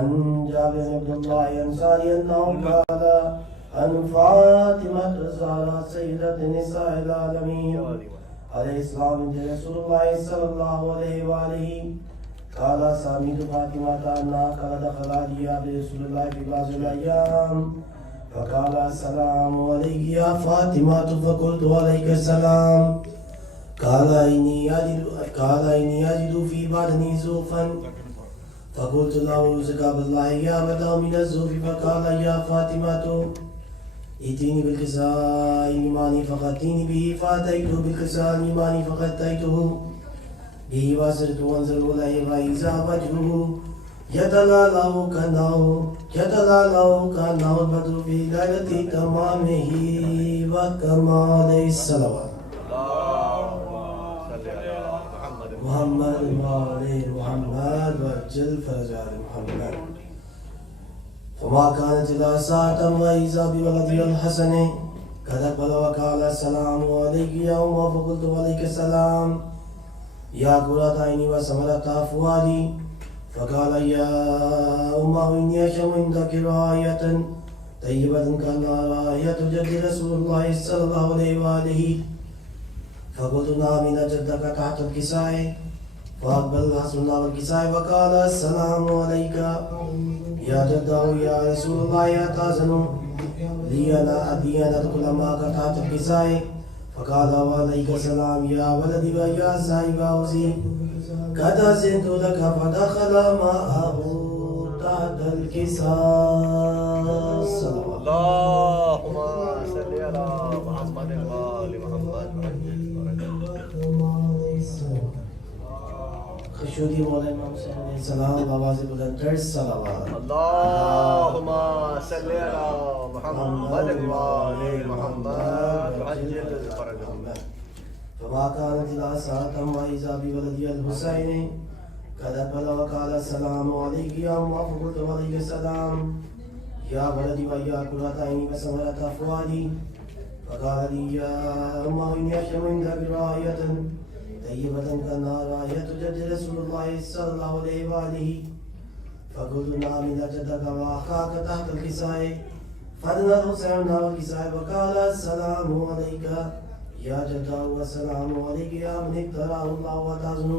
عن جابر بن عبد الله الأنصاري أنه قال عن فاطمة الزهراء سيدة نساء العالمين عليه السلام بنت رسول الله صلى الله عليه وآله قال سمعت فاطمة أنها قال دخل علي برسول الله في بعض الأيام فقال السلام عليك يا فاطمة فقلت عليك السلام قال إني أجد في بدني زوفا فقلت له رزق بالله يا بدأ من الزوف فقال يا فاطمة ائتيني بالكساء اليماني فغطيني به فأتيته بالكساء اليماني فغطيته به وصرت وانظر إليه فإذا وجهه يتلألأ كأنه البدر في ليلة تمامه وكما عليه الصلوات محمد وآل محمد وعجل فرج آل محمد فما كانت إلا ساعة وإذا بولدي الحسن قد أقبل وقال السلام عليك يا أم فقلت عليك السلام يا قرة عيني وثمرة فؤادي فقال يا أم إني أشم عندك رعاية طيبة كان رعاية جد رسول الله صلى الله عليه وآله فقلت نعم إن جدك تحت الكساء فأقبل الحسن والكساء وقال السلام عليك يا جده يا رسول الله يا تازن لي أنا أدخل معك تحت الكساء فقال وعليك السلام يا ولدي ويا صاحب حوزي قد أذنت لك فدخل معه تحت الكساء اللهم صل على محمد وآل محمد خشودی مولا امام حسین علیہ السلام آواز بلند کر صلوات اللهم صل على محمد وآل محمد وعجل فرجهم فما كانت إلا ساعة وإذا بولدي الحسين قد أقبل وقال السلام عليك يا أم فقلت عليك السلام يا ولدي ويا قرة عيني وثمرة فؤادي فقال لي يا أم إني أشم عندك رعاية طيبة كان رعاية جد رسول الله صلى الله عليه وآله فقلت نعم إن جدك وأخاك تحت الكساء فدنا الحسين والكساء وقال السلام عليك يا جده والسلام عليك يا من ابتلاه الله وتزن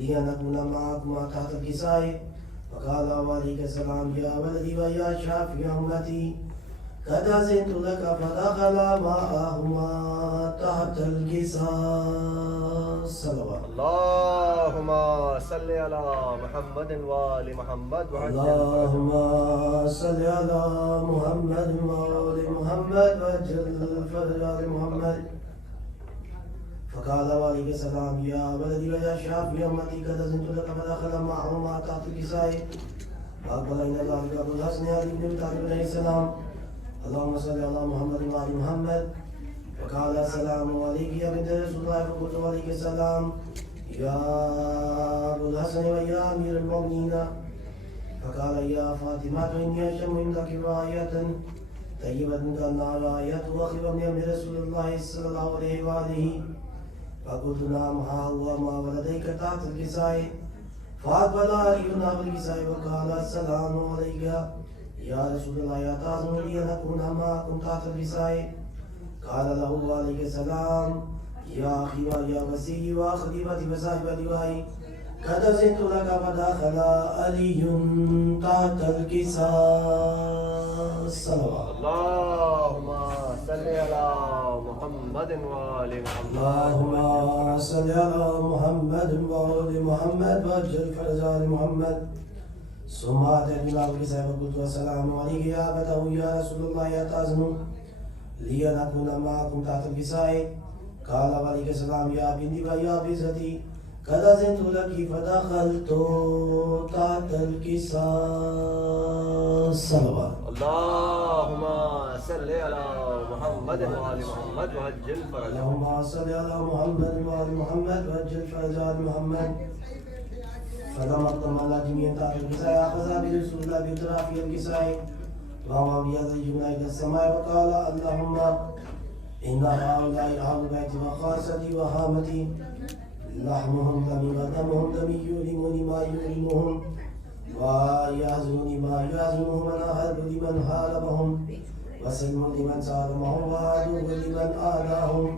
لنكون معكما تحت الكساء فقال وعليك السلام يا ولدي ويا شافي أمتي قد أذنت لك فدخل معهما تحت الكساء صلوات اللهم صل على محمد وآل محمد اللهم صل على محمد وآل محمد وعجل فرج آل محمد فقال وعليك السلام يا ولدي ويا شافي أمتي قد أذنت لك فدخل معهما تحت الكساء فأقبل إلى ذلك أبو الحسن علي بن طالب عليه السلام اللهم صل على محمد وآل محمد وقال السلام عليك يا بنت رسول الله فقلت عليك السلام يا أبو الحسن ويا أمير المؤمنين فقال يا فاطمة إني أشم عندك رعاية طيبة كان رعاية وخير من أمر رسول الله صلى الله عليه وآله فقلت نعم ها هو ما ولديك تحت الكساء فأقبل علي نحو الكساء وقال السلام عليك يا رسول الله يا تأذن لي أن أكون معكم تحت الكساء قال له عليك السلام يا أخي ويا وسيلي وخليفتي وصاحب لوائي قد أذنت لك فدخل علي تحت الكساء صلوات اللهم صل على محمد وآل محمد اللهم صل على محمد وآل محمد وعجل فرج آل محمد ثم أتيت إلى أبي سعيد فقلت السلام عليك يا أبته يا رسول الله يا تأذن لي أن أكون معكم تحت الكساء قال وعليك السلام يا بنتي ويا بنتي قد أذنت لك فدخلت تحت الكساء صلوات اللهم صل على محمد وآل محمد وعجل فرجهم اللهم صل على محمد وآل محمد وعجل فرج آل محمد فلما اقتم على جميع تحت الكساء أخذ برسول الله بإطراف الكساء وهو بيده إلى السماء وقال اللهم إن هؤلاء أهل بيتي وخاصتي وهامتي لحمهم دمي ودمهم دمي يؤلمني ما يؤلمهم ويحزنني ما يحزنهم أنا حرب لمن حاربهم وسلم لمن سالمهم وعدو لمن آذاهم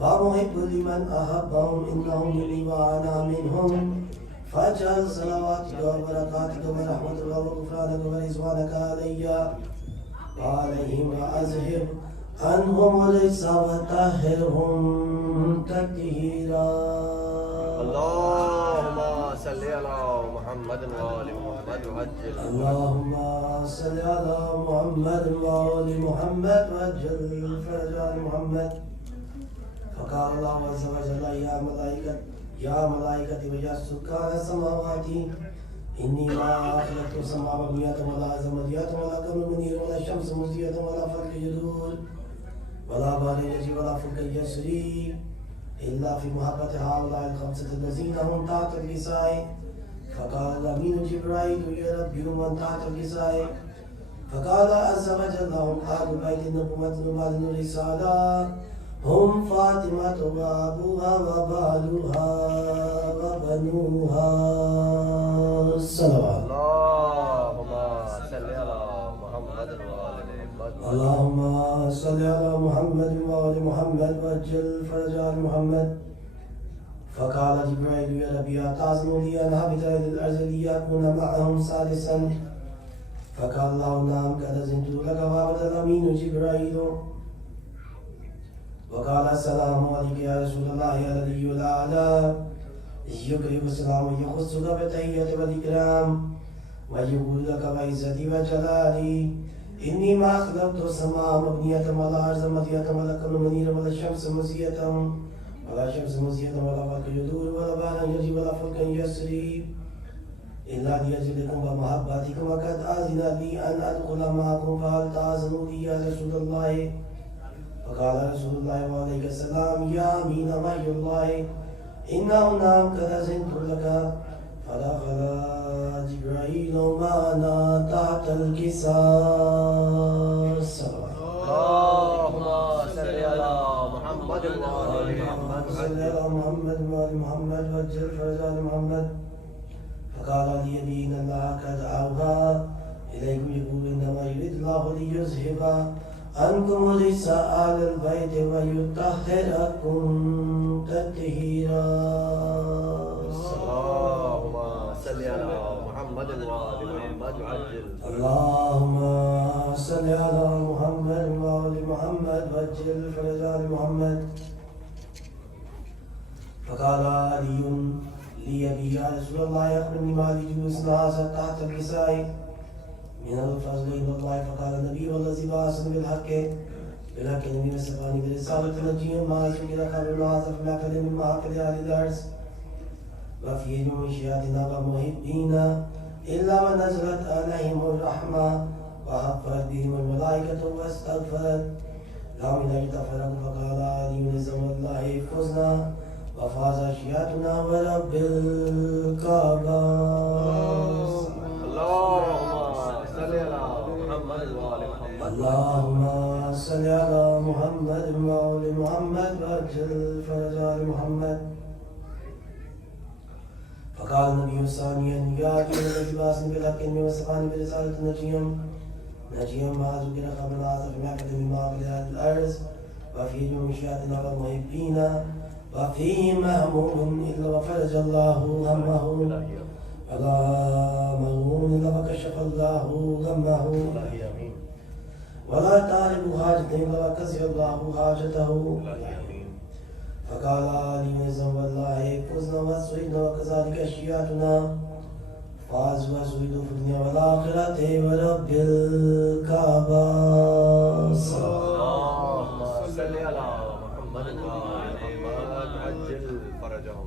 ومحب لمن أحبهم إنهم مني وأنا منهم فاجعل صلواتك وبركاتك ورحمتك وغفرانك ورضوانك علي وعليهم وأذهب عنهم الرجس وطهرهم تطهيرا. اللهم صل على محمد وآل محمد وعجل. اللهم صل على محمد وآل محمد وعجل فرج آل محمد. فقال الله عز وجل يا ملائكتي ويا سكان السماوات إني ما خلقت السماء مبنية ولا زمدية ولا قمر منير ولا شمس مزية ولا فلك يدور ولا بحر يجري ولا فلك يسري إلا في محبة هؤلاء الخمسة الذين هم تحت الكساء. فقال الأمين جبرائيل يا ربي من تحت الكساء. فقال عز وجل هم أهل بيت النبوة ومعدن الرسالة هم فاطمة وأبوها وبالها وبنوها. صلوات. اللهم صل على محمد وآل محمد. اللهم صل على محمد وآل محمد وعجل فرج آل محمد. فقال جبرائيل يا ربي أتعزم لي أن أهبط إلى الأرض ليكون معهم سادسا. فقال الله نعم قد أذنت لك وعبد الأمين جبرائيل. وقال السلام عليك يا رسول الله يا نبي الأعلى. يقرب السلام يخصك بالتحية والإكرام ويقول لك بعزتي وجلالي إني ما خلقت السماء مبنية ولا أرض مطية ولا قمر منيرا ولا شمس مزية ولا فلك يدور ولا بحر يجري ولا فلك يسري إلا لأجلكم ومحبتكم وقد أذن لي أن أدخل معكم فهل تأذنوا لي يا رسول الله. فقال رسول الله عليه السلام يا أمين وحي الله إنه نعم قد أذنت لك. فدخل جبرائيل معنا تحت الكساء. اللهم صل على محمد وآل محمد. صل على محمد وآل محمد وعجل فرج آل محمد. فقال لي إن الله قد أوحى إليكم يقول إنما يريد الله ليذهب عنكم الرجس أهل البيت ويطهركم تطهيرا. اللهم صل على محمد وآل محمد وعجل. اللهم صل على محمد وآل محمد وعجل فرج آل محمد. فقال علي لي أبي يا رسول الله أخبرني ما لي جلوسنا هذا تحت الكساء من الفضل إلى الله. فقال النبي والذي بعثني بالحق النبي مصطفى برسالة نجيا ما ذكر خبر هذا فما كلم من معقل أهل الأرض وفي من شياطنا ومحبينا إلا من نزلت عليهم الرحمة وحفت بهم الملائكة واستغفرت لهم إلى تفرقوا. فقال علي نزم الله فزنا وفاز شياطنا ورب الكعبة. اللهم صل على محمد وآل محمد وعجل فرج آل محمد. فقال النبي ثانيا يا أيها الذي بعثني بالحق إني وصفاني برسالة نجيا ما ذكر خبر هذا فما كتب ما قبل أهل الأرض وفيه من شياطنا والمحبين وفيه مهموم إلا وفرج الله همه ولا مغموم إلا وكشف الله غمه ولا تعرف حاجة إلا وكسب الله حاجته. فقال علي نزم والله فزنا وسعدنا وكذلك شيعتنا فاز وسعد في الدنيا والآخرة ورب الكعبة. اللهم صل على محمد وآل محمد وعجل فرجهم.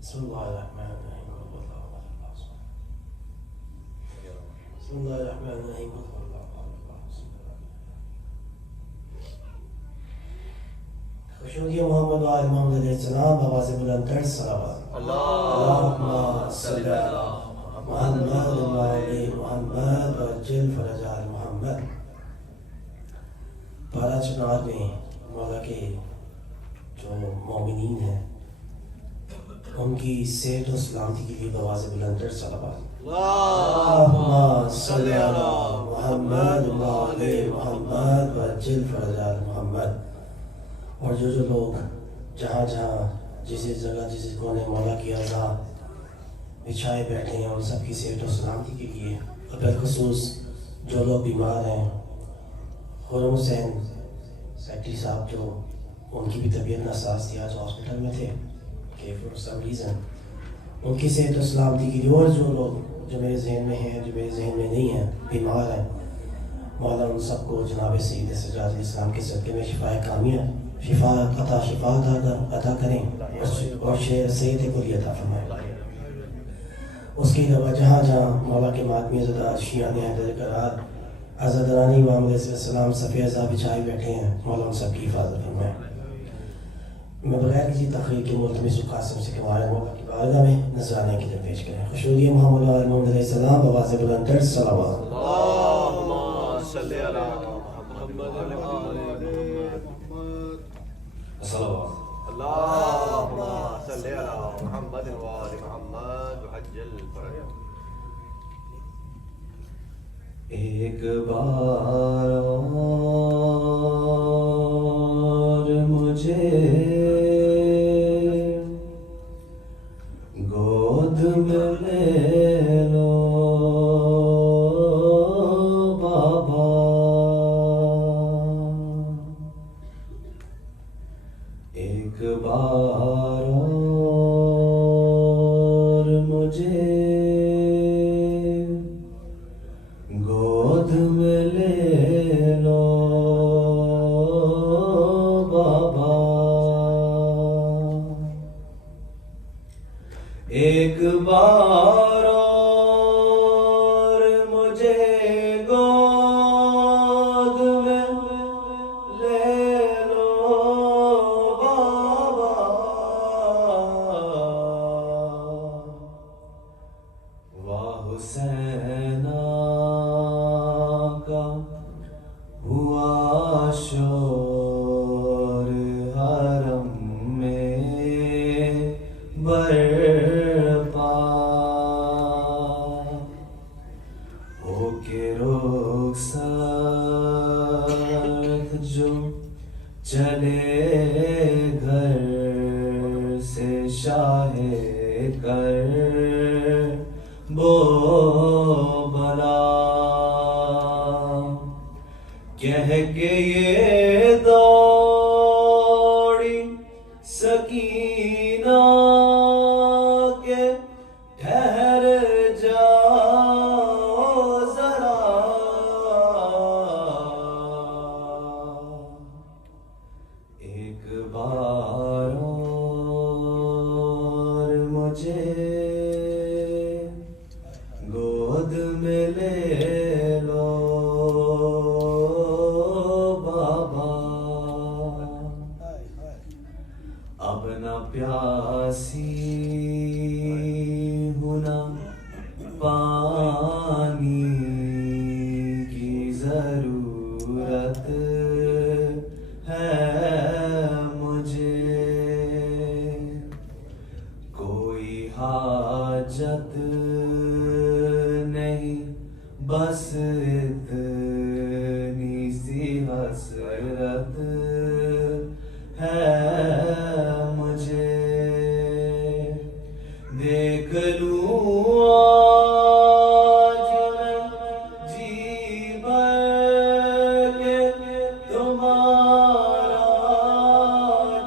بسم الله الرحمن الرحيم. بسم اللہ الرحمن الرحیم. خوشنودی محمد و آل محمد علیہ السلام بآواز بلند تر صلوات. اللہم صلی علی محمد و آل محمد وعجل فرج آل محمد. پارہ چنار میں مولا کے جو مومنین ہیں ان کی صحت و سلامتی کے لیے بآواز بلند تر صلوات. اللہم صلی علی محمد و آل محمد وعجل فرج آل محمد. اور جو لوگ جہاں جس جگہ جس کونے مولا کی رضا بچھائے بیٹھے ہیں ان سب کی صحت و سلامتی کے لیے، اور بالخصوص جو لوگ بیمار ہیں، خرم حسین سیکٹری صاحب جو ان کی بھی طبیعت ناساز تھی، آج ہاسپٹل میں تھے کہ فور سم ریزن، ان کی صحت و سلامتی کے لیے، اور جو لوگ جو میرے ذہن میں ہیں جو میرے ذہن میں نہیں ہیں بیمار ہیں، مولا ان سب کو جناب سید سجاد علیہ السلام کے صدقے میں شفا کامیہ شفا عطا کریں اور صحت کلی عطا فرمائیں. اس کے علاوہ جہاں مولا کے ماتمی زدہ شیعہ نے قرار عزادرانی امام علیہ السلام صفی اعضا بچھائے بیٹھے ہیں، مولا ان سب کی حفاظت فرمائیں. میں بغیر کسی تقریر کے ملتمس قاسم سے ہمارے مولا کی بارگاہ میں نذرانے کے لیے پیش کریں. خوشنودی محمد و آل محمد علیہ السلام بآواز بلند تر صلوات. اللہم صلی علی محمد و آل محمد. صلوات. اللہم صلی علی محمد و آل محمد وعجل فرجهم. ایک بار اور مجھے گود میں لے لو بابا، ایک بار اور مجھے گود میں لے لو بابا، ایک بار اور مجھے گود میں لے لو بابا، واہ حسینہ کا ہوا شور حرم میں برپا، ہو کے رخصت جو چلے گھر سے شاہ کر بو بلا، کہہ کے یہ دوڑی سکینہ کے ٹھہر جاؤ ذرا، ایک بار اور مجھے گود میں لے لو بابا، اب نہ پیاسی ہوں نہ پانی کی ضرورت ہے مجھے، کوئی حاجت نہیں بس اتنی سی حسرت ہے مجھے، دیکھ لوں آج میں جی بھر کے تمہارا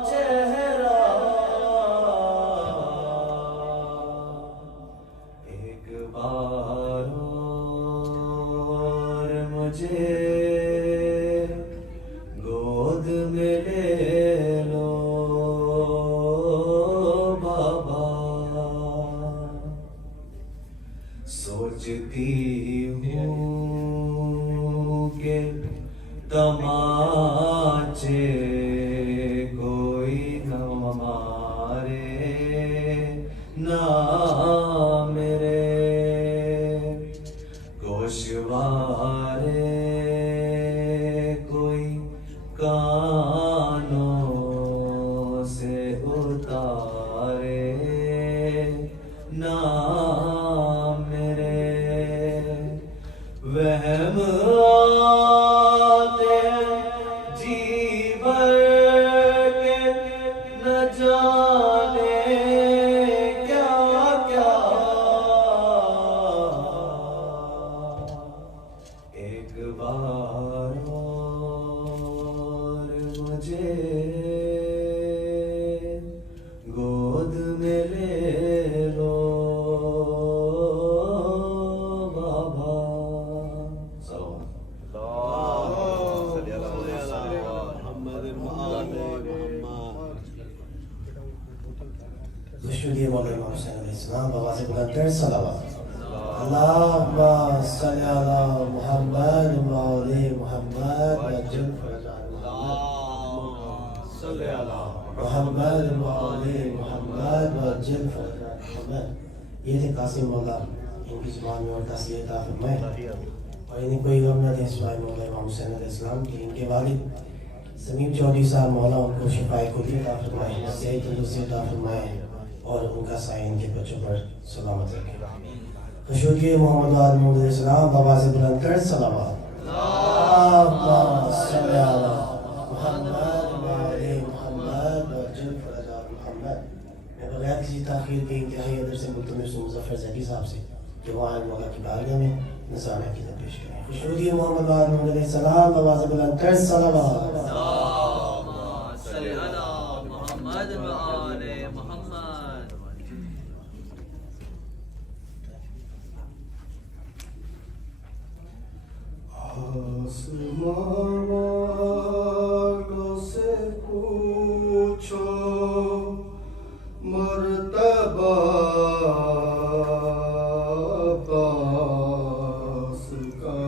چہرہ، ایک بار اور مجھے گود میں لے لو پکارے نام میرے وہم آتے جی بھر کے نہ جانے کیا کیا ایک بار اور مجھے گود میں لے لو بابا دشمنی مولانا حسین علیہ السلام بابا سے بلندر صلوات اللہم صلی علی محمد وعلی محمد وجل فرجان محمد وعلی محمد وجل فرجان محمد. یہ تھے قاسم مولا، ان کی زبان میں اور تصویر عطا فرمائے اور انہیں کوئی غم نہ دے سوائے مولا امام حسین علیہ السلام کی. ان کے والد سمیم چودھری صاحب مولا ان کو شفائے خودی عطا فرمائے، صحت تندرستی عطا فرمائے اور ان کا سایہ ان کے بچوں پر سلامت رکھے. خشوگی محمد آل محمد علیہ السلام بابا سے بلندر صلوات اللہم صلی علی محمد وعلی محمد وجل فرجان محمد. میں بغیر کسی تاخیر کے انتہائی ادب سے ملتمس ہوں مظفر زکی صاحب سے کہ وہ آج مولا کی بارگاہ میں نذرانہ عقیدت پیش کریں. خشوگی محمد آل محمد علیہ السلام بابا سے بلندر صلوات اللہم صلی علی محمد وآل محمد. آسمان والوں سے پوچھو مرتبہ عباس کا.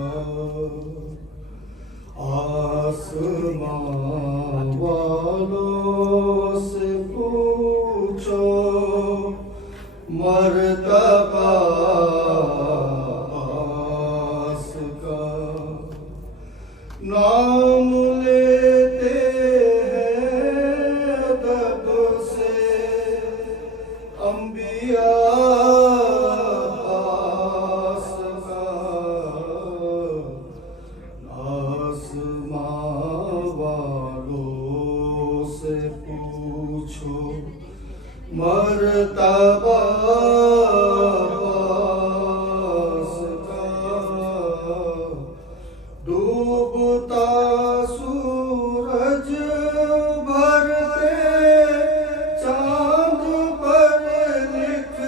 آسمان والوں سے پوچھو مرتبہ نام لیتے ہیں ادب سے انبیاء پاس کا. آسمان والوں سے پوچھو مرتبہ ڈوبتا سورج بھر کے چاند پر لکھ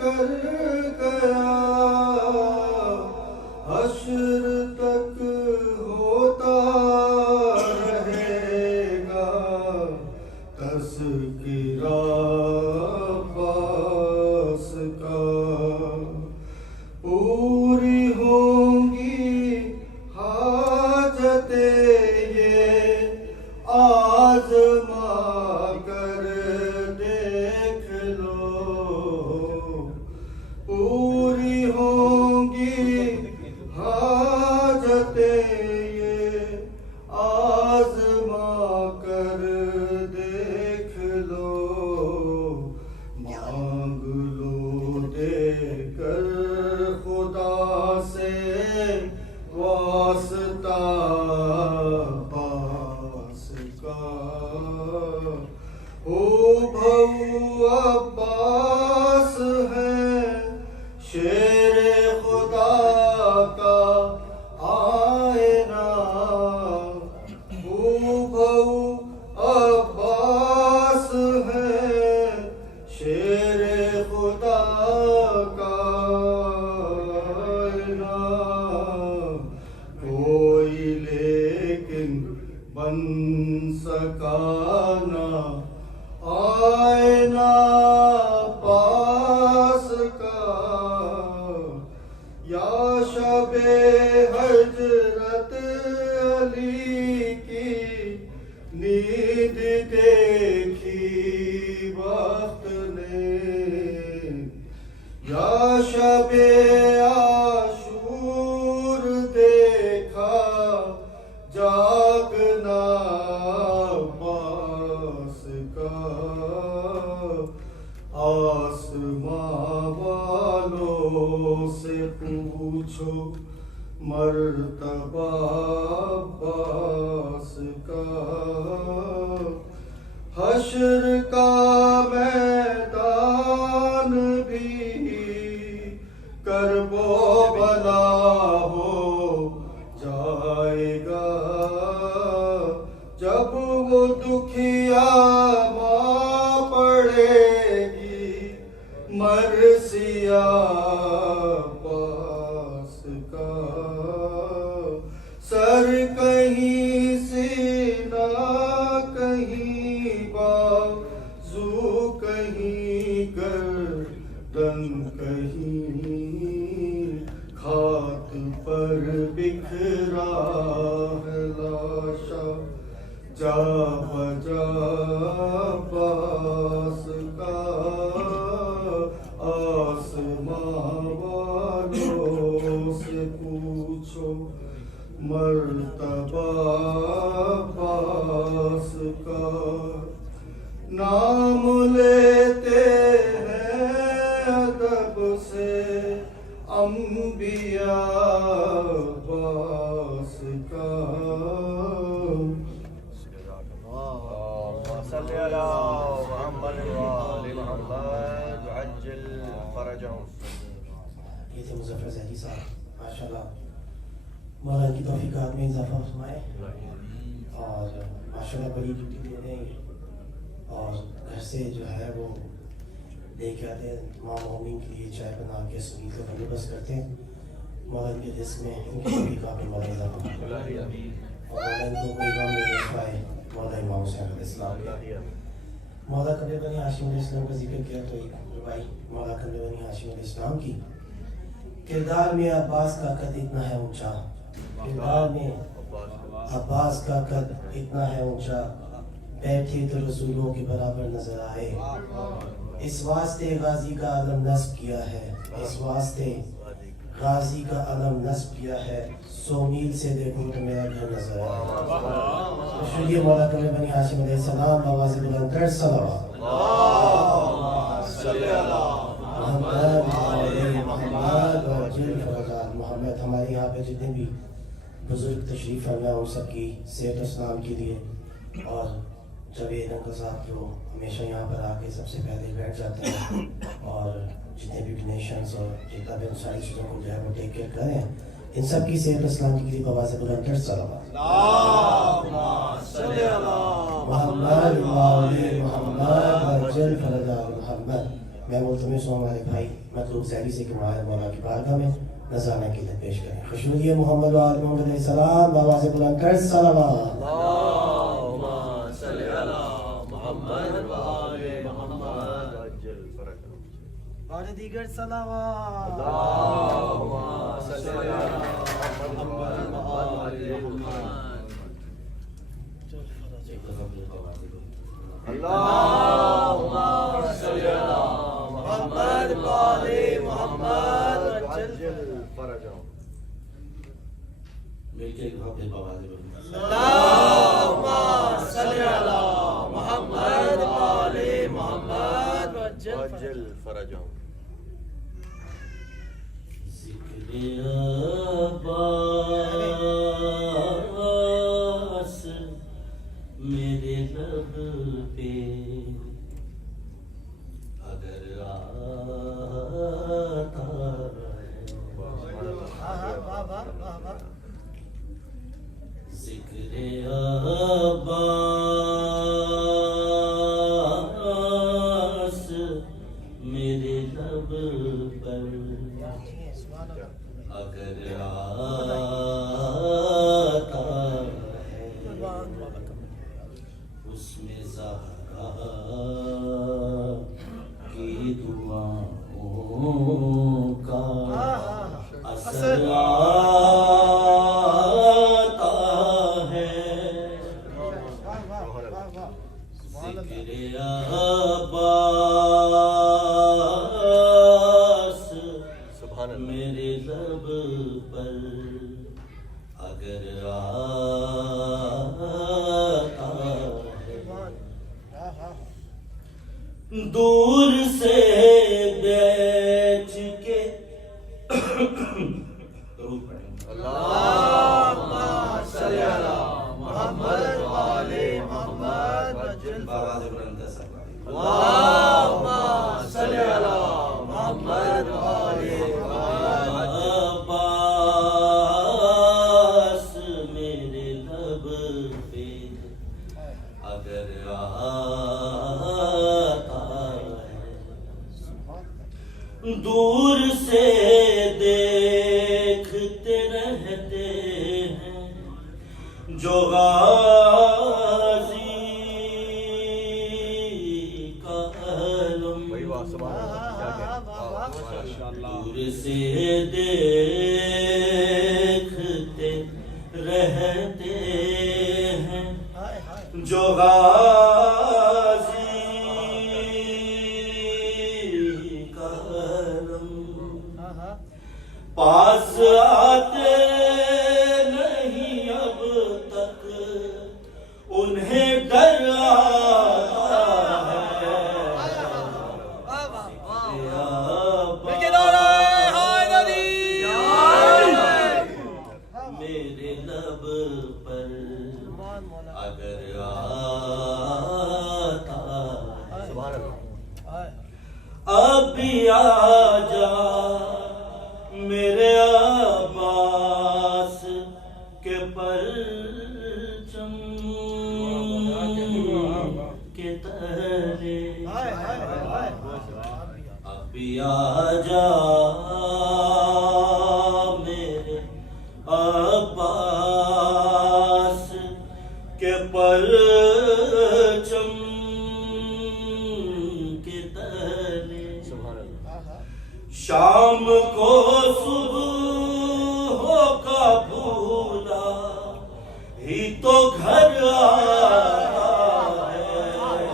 کر گیا. حشر تک ہوتا رہے گا تذکرہ عباس کا. پوری ہوں گی حاجتیں یہ آزما کر دیکھ لو. پوری ہوں گی حاجتیں یہ آزما کر دیکھ لو. مانگ لو دے کر خدا سے واسطہ عباس کا. او بھو عباس ہے شیر خدا کا آئینہ. او بھو عباس ہے شیر خدا کا آئینہ. کوئی لیکن بن سکا نہ آئینہ پاس کا. یا شب ہجرت علی کی نیند دیکھی وقت نے. یا شب عاشور دیکھا جاگنا عباس کا. مرتبہ عباس کا حشر کا میدان بھی کرب و بلا ہو جائے گا جب وہ دکھیا ماں پڑے گی مرثیہ عباس کا سر کہیں سینہ کہیں بازو کہیں گردن کہیں خاک پر بکھرا ہے لاشا جا بجا عباس کا آسماں والوں سے پوچھو مرتبہ عباس کا نام لیتے ہیں ادب سے انبیاء عباس کا صلی علی محمد وآل محمد وعجل فرجهم. یہ تھے مظفر زیدی صاحب ماشاءاللہ مولانا کی توفیقات میں اضافہ فرمائے اور ماشاءاللہ بڑی ڈیوٹی دے رہے ہیں اور گھر سے جو ہے وہ لے کے آتے ہیں تمام مومن کے لیے چائے بنا کے سنگیت کا بندوبست کرتے ہیں مولانا کے رزق میں ان کی توفیقات میں مولانا اضافہ فرمائے اور مولانا کو کوئی غم نہیں دیکھ پائے مولا امام حسین علیہ السلام مولا قبر بنی ہاشم علیہ السلام کا ذکر کیا تو ایک ربائی مولا قبر بنی ہاشم علیہ السلام کی کردار میں عباس کا قد اتنا ہے اونچا کردار میں عباس کا قد اتنا ہے اونچا بیٹھے تو رسولوں کے برابر نظر آئے اس واسطے غازی کا علم نصب کیا ہے اس واسطے غازی کا علم نصب کیا ہے 100 میل سے دیکھو تو میرا گھر نظر آئے شکریہ مولا قمر بنی ہاشم علیہ السلام آواز بلند کر صلوات محمد محمد وعجل فرجات محمد. ہمارے یہاں پہ جتنے بھی بزرگ تشریف فرما ان سب کی صحت و اسلام کے لیے اور جاوید انکل صاحب جو ہمیشہ یہاں پر آ کے سب سے پہلے بیٹھ جاتے ہیں اور جتنے بھی ڈونیشنز اور جتنا بھی ان ساری چیزوں کو جو ہے وہ ٹیک کیئر کریں ان سب کی صحت و اسلام کے لیے آواز بلند کر صلوات محمد وآل محمد وعجل فرجات محمد. میں ملتمس ہوں ہمارے بھائی مطلوب زیدی سے کہ مولا کی بارگاہ میں نذرانہ کی عزت پیش کریں. خوشنودی محمد وآل محمد علیہ السلام آواز بلند کر صلوات اللهم صل على محمد وآل محمد وعجل فرجهم. اور دیگر صلوات اللهم صل على محمد وآل محمد. اللهم صل على محمد وآل محمد وعجل فرجهم. مل کے ایک بھائی آواز بلند اللهم صل على محمد وآل محمد وعجل فرجهم. ذکر عباس میرے لب پہ اگر آتا ذکر عباس میرے لب پر اگر آتا ہے اس میں زہرا کی دعاؤں کا اثر آتا ہے ذکر عباس میرے لب پر اگر آتا ہے دور سے بیٹھ کے اللہ کا سلام اللہم صلی علی محمد و آل محمد عباس میرے لب پہ اگر آتا ہے دور سے دیکھتے رہتے ہیں جو غازی کا علم بھائی واہ سبحان اللہ کیا کہتے دور سے دیکھتے رہتے ہیں جو غازی کا علم پاس آتے نہیں اب تک انہیں ڈر آتا ہے میرے لب پر اگر آتا ہے سبحان اللہ اب بھی آ جا میرے عباس کے پرچم کے تلے اب بھی آ جا میرے عباس کے پرچم کے تلے سبحان اللہ شام کو صبح کا بھولا ہی تو گھر آتا ہے ذکر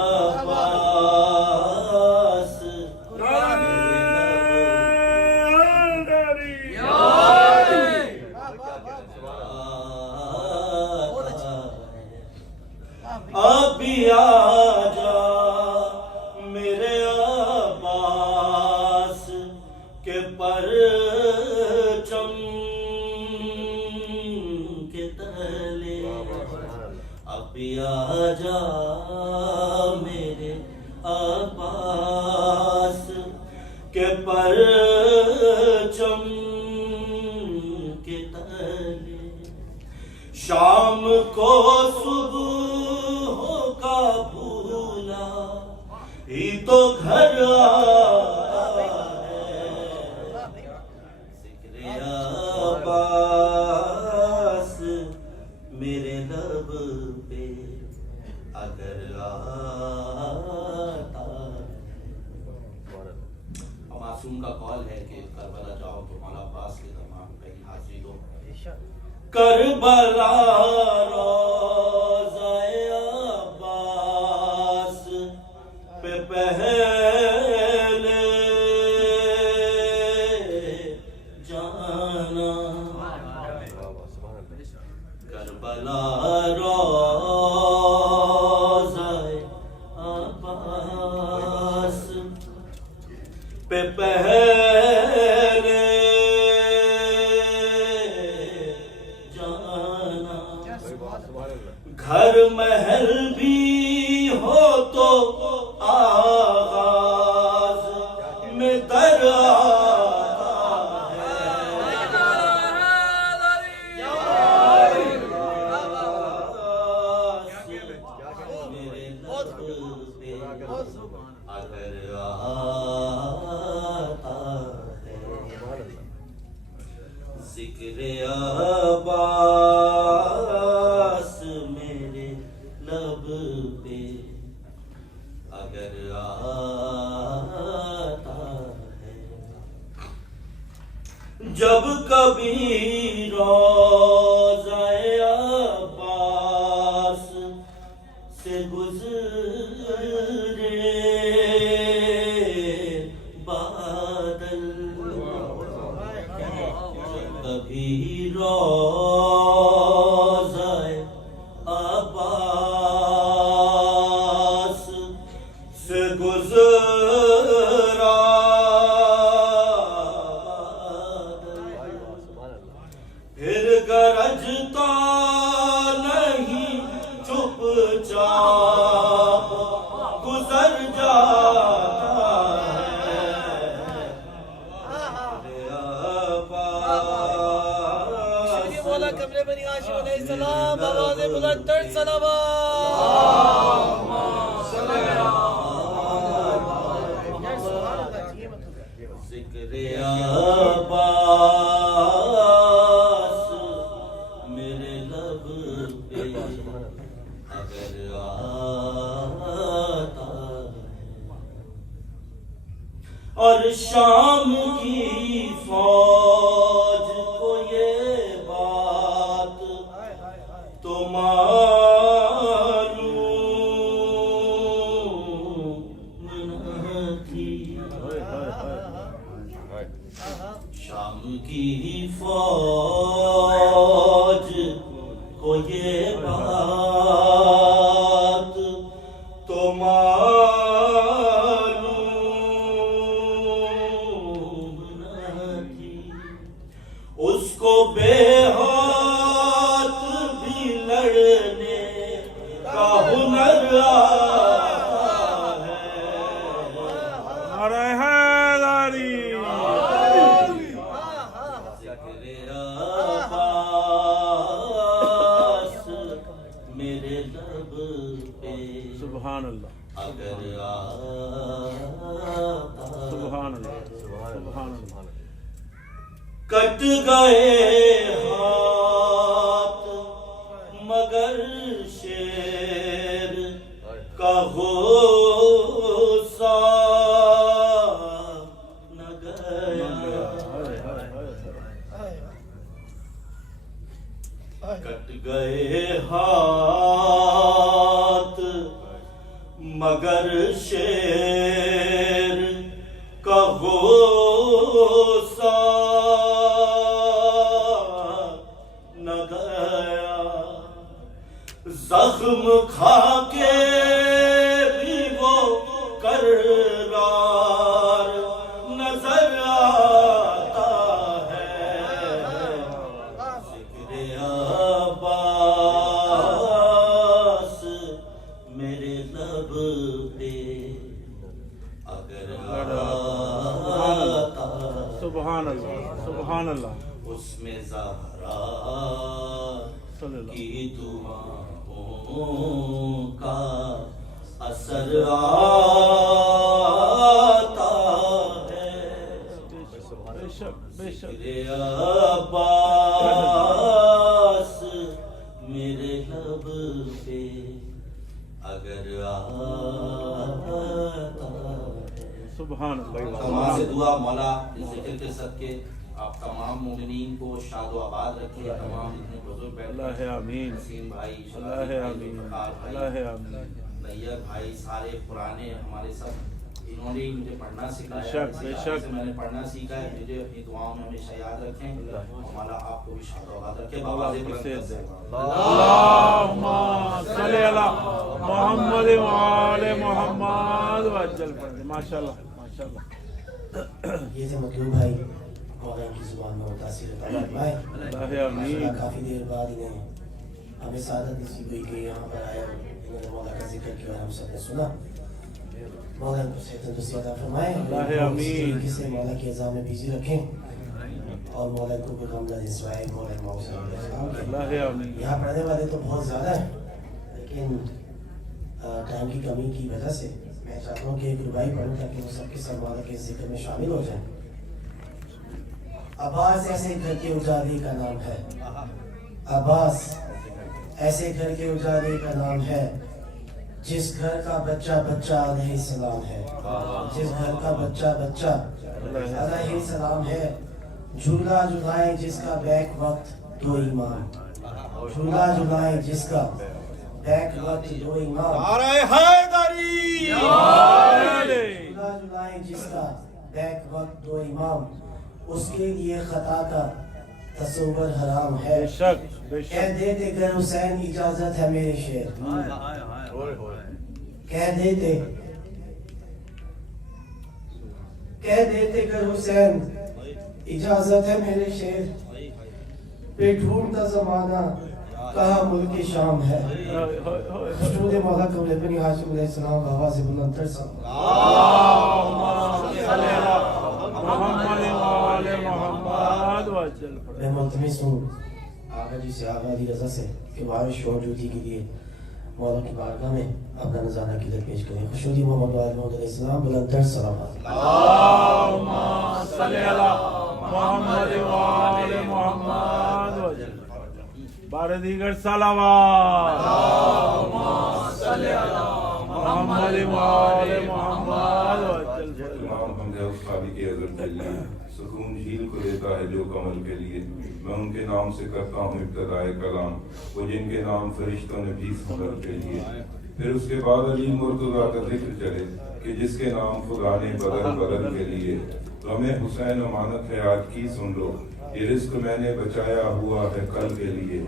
عباس اب بھی آ جا میرے عباس کے پرچم کے تلے اب بھی آ جا میرے عباس کے پرچم کے تلے شام کو صبح کا بھولا ہی تو گھر آتا ہے ذکر عباس میرے لب پہ اگر آتا ہے معصوم کا قول ہے کہ کربلا جاؤ تو مولا عباس کے دربار میں پہلی حاضری دو کربلا روضہ عباس پہ پہلے جانا کربلا روضہ عباس پہ پہلے گھر محل بھی ہو تو آغاز میں در آتا ہے میرے لب پہ اگر آتا ہے ذکر عباس میرے لب پہ اگر آتا ہے جب کبھی روضہ عباس سے گزرے بادل کبھی روضہ عباس سے گزرا پھر گر چاپ گزر جاتا ہے شکریہ مولا قمر بنی ہاشم علیہ السلام آواز بلند تر صلوات ذکر عباس میرے لب پہ اگر آتا ہے اور شام کی فوج کو یہ بات تو معلوم نہ تھی شام کی فوج کو یہ بات تو معلوم نہ تھی اس کو بے ہاتھ بھی لڑنے کا ہنر آتا ہے نعرہ حیدری ذکر عباس میرے لب پہ سبحان اللہ اگر آتا سبحان اللہ سبحان اللہ کٹ گئے ہاتھ مگر شیر کا غصہ نہ گیا کٹ گئے ہاتھ مگر شیر کا غصہ نہ گیا زخم کھا کے بھی وہ کرار نظر آتا ہے ذکر عباس میرے لب پہ اگر آتا سبحان اللہ سبحان اللہ اس میں زہرا صلی اللہ کی دعاؤں کا اثر آتا ہے بے شک بے شک ذکر عباس میرے لب پہ اگر آتا ہے سبحان اللہ تمام سے دعا مولا اس ذکر کے صدقے آپ تمام مومنین کو شاد و آباد رکھے تمام جتنے بزرگ بیٹھے اللہ آمین نسیم بھائی اللہ آمین اللہ آمین نیت بھائی سارے پرانے ہمارے سب انہوں نے مجھے پڑھنا سکھایا بے شک، اسی بے طرح شک۔ سے میں نے پڑھنا سیکھا ہے مجھے اپنی دعاؤں میں ہمیشہ یاد رکھیں ہمارا آپ کو بھی شاد و آباد رکھے بابا اللہ کو صحت دے اللہ اللہم صلی علی محمد وآل محمد وعجل فرد ماشاءاللہ ماشاءاللہ یہ تھے مطلوب بھائی مولا کی زبان میں متاثر فرمائے اللہ آمین کافی دیر بعد انہیں ہمیں سعادت نصیب ہوئی کہ یہاں پر آئے اور انہوں نے مولا کا ذکر کیا اور ہم سب نے سنا مولا ان کو صحت تندرستی عطا فرمائے اللہ اس آمین طریقے سے مولا کے اعزاز میں بیزی رکھیں اور مولا کو کوئی غم نہ دے سوائے مولا موسم اللہ آمین یہاں پڑھنے والے تو بہت زیادہ ہیں لیکن ٹائم کی کمی کی وجہ سے میں چاہتا ہوں کہ ایک ربائی پڑھوں تاکہ وہ سب کے سب مولا کے ذکر میں شامل ہو جائیں عباس ایسے گھر کے اجالے کا نام ہے عباس ایسے گھر کے اجالے کا نام ہے جس گھر کا بچہ بچہ علیہ السلام ہے جس گھر کا بچہ بچہ علیہ السلام ہے جھولا جھلائے جس کا بیک وقت دو ایمان جھولا جھلائے جس کا بیک وقت دو ایمان نعرہ حیدری جھولا جھلائے جس کا بیک وقت دو امام اس کے لیے خطا کا تصور حرام ہے بے شک بے کہہ شک دیتے گر حسین اجازت ہے میرے شیر کہہ دیتے گر حسین اجازت ہے میرے شیر پہ ڈھونڈتا زمانہ کہاں ملک شام ہے حضور مولا قمر بنی ہاشم علیہ السلام کا آواز بلند تر سلام میں ملتمس ہوں آقا جی سے، آقا دی رضا سے کہ بارش شور جوتی کے لیے مولا کی بارگاہ میں اپنا نظارہ کی در پیش کریں. خشنودی محمد علیہ السلام بلند تر سلامات. اللہم صلی علی محمد وآل محمد بار دیگر صلوات. اللہم صلی علی محمد وآل محمد. تمام حمد ہے اس خالق اعظم کے لیے، سکون جھیل کو دیتا ہے جو کمل کے لیے. میں ان کے نام سے کرتا ہوں ابتدائے کلام، وہ جن کے نام فرشتوں نے بھی سمر کے لیے. پھر اس کے بعد علی مرتضیٰ کا ذکر چلے کہ جس کے نام خدا نے بدل بدل کے لیے. غم حسین امانت ہے آج کی سن لو، یہ رزق میں نے بچایا ہوا ہے کل کے لیے.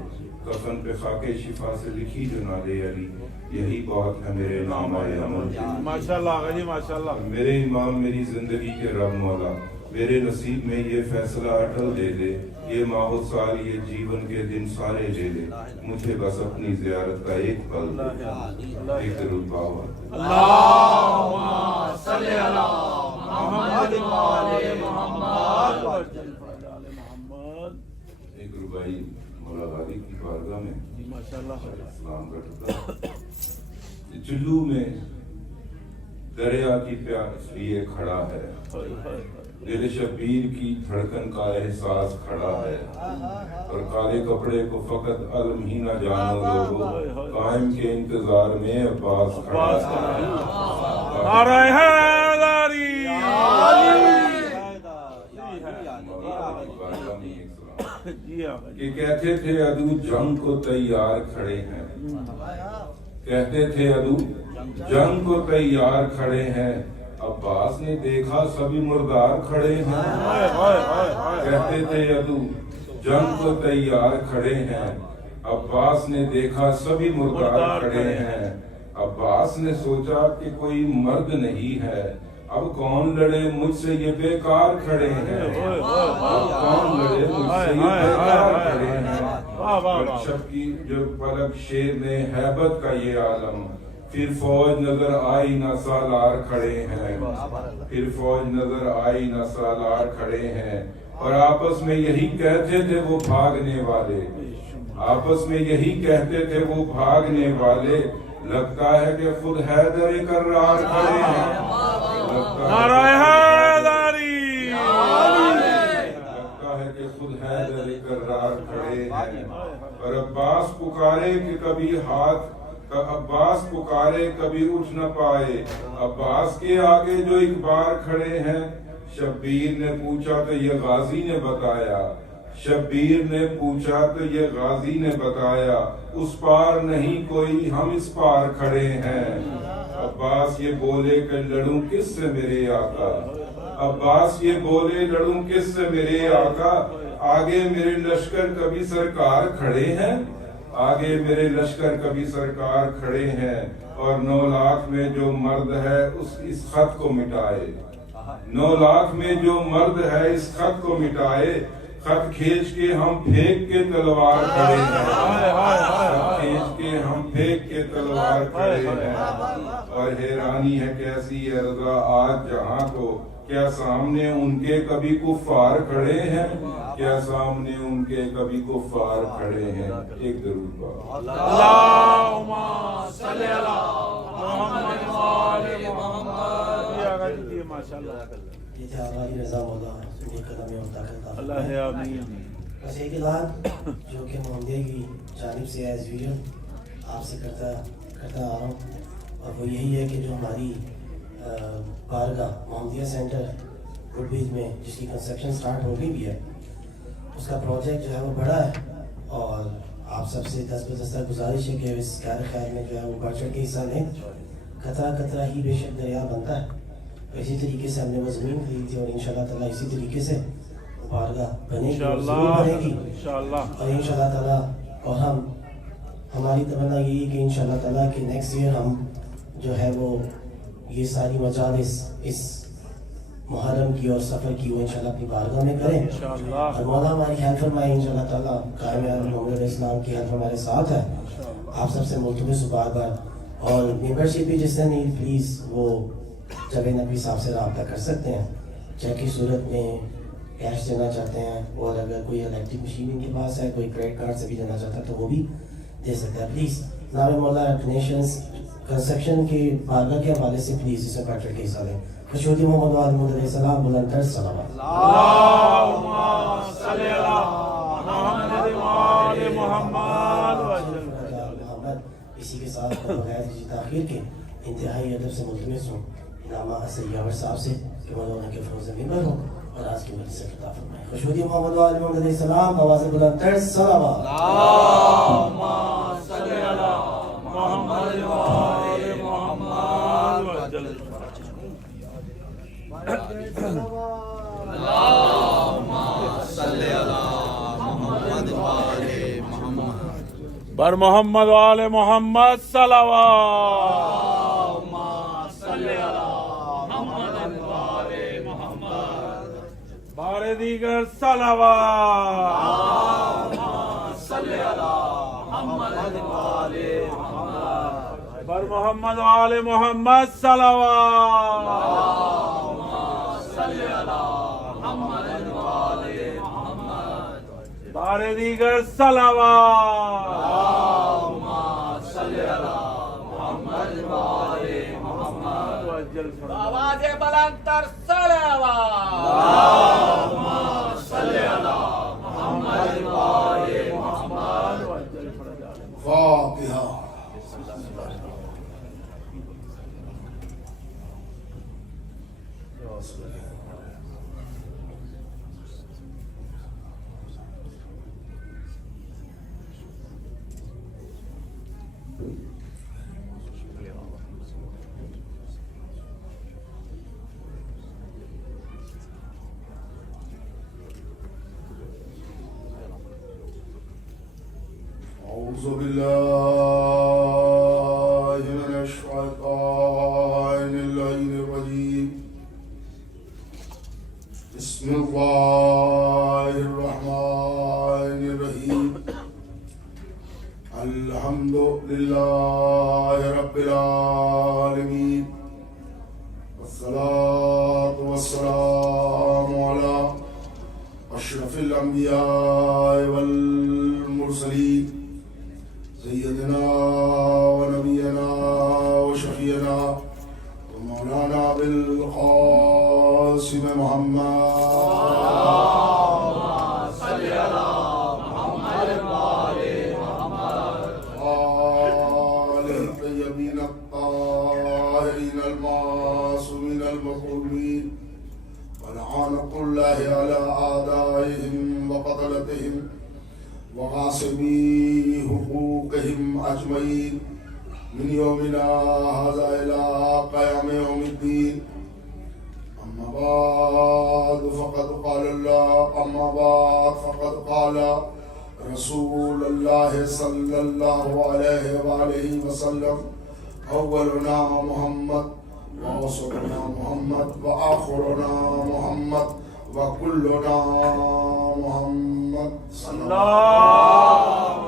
کفن پہ خاک شفا سے لکھی جو نالے علی، یہی بہت ہے میرے نام آئے عمل کے لیے. ماشاءاللہ آقا جی ماشاءاللہ. میرے امام میری زندگی کے رب مولا، میرے نصیب میں یہ فیصلہ اٹل دے دے، یہ ماہ سال یہ جیون کے دن سارے لے لے، مجھے بس اپنی زیارت کا ایک پل دے. ایک درود پاؤ. اللہم صلی علی محمد وآل محمد. ایک ربائی مولا غالب کی بارگاہ میں ماشاءاللہ اسلام کا ٹکڑا. چلو میں دریا کی پیاس لیے کھڑا ہے، دل شبیر کی دھڑکن کا احساس کھڑا ہے. اور کالے کپڑے کو فقط علم ہی نہ جانو لوگو، قائم کے انتظار میں عباس کھڑا ہے. نعرہ حیدری. کہ کہتے تھے عدو جنگ کو تیار کھڑے ہیں، کہتے تھے عدو جنگ کو تیار کھڑے ہیں، عباس نے دیکھا سبھی مردار کھڑے ہیں. کہتے تھے عدو جنگ کو تیار کھڑے ہیں، عباس نے دیکھا سبھی مردار کھڑے ہیں. عباس نے سوچا کہ کوئی مرد نہیں ہے، اب کون لڑے مجھ سے یہ بیکار کھڑے ہیں. اب کون لڑے مجھ سے یہ بیکار کھڑے ہیں. شب کی جو پلک شیر نے ہیبت کا یہ عالم، پھر فوج نظر آئی نہ سالار کھڑے ہیں. پھر فوج نظر آئی نہ سالار کھڑے ہیں. اور آپس میں یہی کہتے تھے وہ بھاگنے والے، آپس میں یہی کہتے تھے وہ بھاگنے والے. لگتا ہے کہ خود حیدر کرار کھڑے ہیں. نعرہ حیدری. لگتا ہے کہ خود حیدر کرار کھڑے ہیں. اور عباس پکارے کہ کبھی ہاتھ، عباس پکارے کبھی اٹھ نہ پائے. عباس کے آگے جو ایک بار کھڑے ہیں، شبیر نے پوچھا تو یہ غازی نے بتایا. شبیر نے پوچھا تو یہ غازی نے بتایا، اس پار نہیں کوئی ہم اس پار کھڑے ہیں. عباس یہ بولے کہ لڑوں کس سے میرے آقا، عباس یہ بولے لڑوں کس سے میرے آقا. آگے میرے لشکر کبھی سرکار کھڑے ہیں، آگے میرے لشکر کبھی سرکار کھڑے ہیں. اور 9 لاکھ میں جو مرد ہے اس خط کو مٹائے، 9 لاکھ میں جو مرد ہے اس خط کو مٹائے. خط کھینچ کے ہم پھینک کے تلوار کھڑے ہیں، خط کھینچ کے ہم پھینک کے تلوار کھڑے ہیں. اور حیرانی ہے کیسی ہے رضا آج جہاں کو، کیا سامنے ان کے کبھی کفار کھڑے ہیں، کیا سامنے ان کے کبھی کفار کھڑے ہیں. ایک درود پاؤ. اللہم صلی علی محمد وآل محمد. ماشاءاللہ. یہ تھے آقا کی رضا مولا ایک قدم ہوتا کرتا. اللہ آمین. بس ایک اعلان جو کہ محمدیہ کی جانب سے ایز یوزول آپ سے کرتا آ رہا ہوں، اور وہ یہی ہے کہ جو ہماری بارگاہ محمدیہ سینٹر وڈ بیج میں جس کی کنسٹرکشن سٹارٹ ہو گئی بھی ہے، اس کا پروجیکٹ جو ہے وہ بڑا ہے. اور آپ سب سے دست بدستہ گزارش ہے کہ اس کار خیر میں جو ہے وہ بڑھ چڑھ کے حصہ لیں. قطرہ قطرہ ہی بے شک دریا بنتا ہے. اسی طریقے سے ہم نے وہ زمین خریدی تھی، اور انشاءاللہ تعالیٰ اسی طریقے سے بارگاہ بنے گی، ضرور بنے گی انشاءاللہ. اور انشاءاللہ تعالیٰ. اور ہماری تمنا یہی ہے کہ انشاءاللہ تعالیٰ کہ نیکسٹ ایئر ہم جو ہے وہ یہ ساری مجالس اس محرم کی اور سفر کی وہ انشاءاللہ اپنی بارگاہ میں کریں اور مولا ہماری خیال فرمائے انشاءاللہ تعالیٰ قائم محمد علیہ السلام کی خیال ہمارے ساتھ ہے. آپ سب سے ملتمس بار بار اور ممبرشپ بھی جس نے نہیں پلیز وہ جاوید نقوی صاحب سے رابطہ کر سکتے ہیں. چیک کی صورت میں کیش دینا چاہتے ہیں اور اگر کوئی الیکٹرک مشین ان کے پاس ہے کوئی کریڈٹ کارڈ سے بھی دینا چاہتا ہے تو وہ بھی دے سکتا ہے. پلیز جناب مولا ڈونیشنز کنسٹرکشن کے بارگاہ کے حوالے سے پلیز اس میں بیٹھ کے حصہ لیں. خوشوتی محمد وعلیہ السلام بلندر صلوات. اللہم صلی علی محمد وآل محمد. اسی کے ساتھ بغیر کسی تاخیر کے انتہائی ادب سے ملتمس ہوں علامہ سیاور صاحب سے کہ وہ ان کے فروز ممبر ہوں اور آج کی مجلس سے خطاب فرمائیں. خوشوتی محمد وآل محمد علیہ السلام آواز بلندر صلوات. اللہم صلی علی محمد وآل محمد. بر محمد وآل محمد صلوات. بار دیگر صلوات. بر محمد وآل محمد صلوات. بار دیگر صلوات. آواز بلند تر فاتحہ. أعوذ بالله من الشيطان اللعين الرجيم. بسم الله الرحمن الرحيم. الحمد لله رب العالمين والصلاة والسلام على أشرف الأنبياء والمرسلين سيدنا ونبينا وشفينا ومولانا بالقاسم محمد. اللهم صل على محمد وآل محمد. آله الطيبين الطاهرين المعصومين المظلومين ولعنة الله على أعدائهم وقتلتهم وغاصبي حقوقهم أجمعين من يومنا هذا إلى قيام يوم الدين. أما بعد فقد قال رسول الله صلى الله عليه وآله وسلم أولنا محمد وأوسطنا محمد وآخرنا محمد وكلنا محمد. اللهم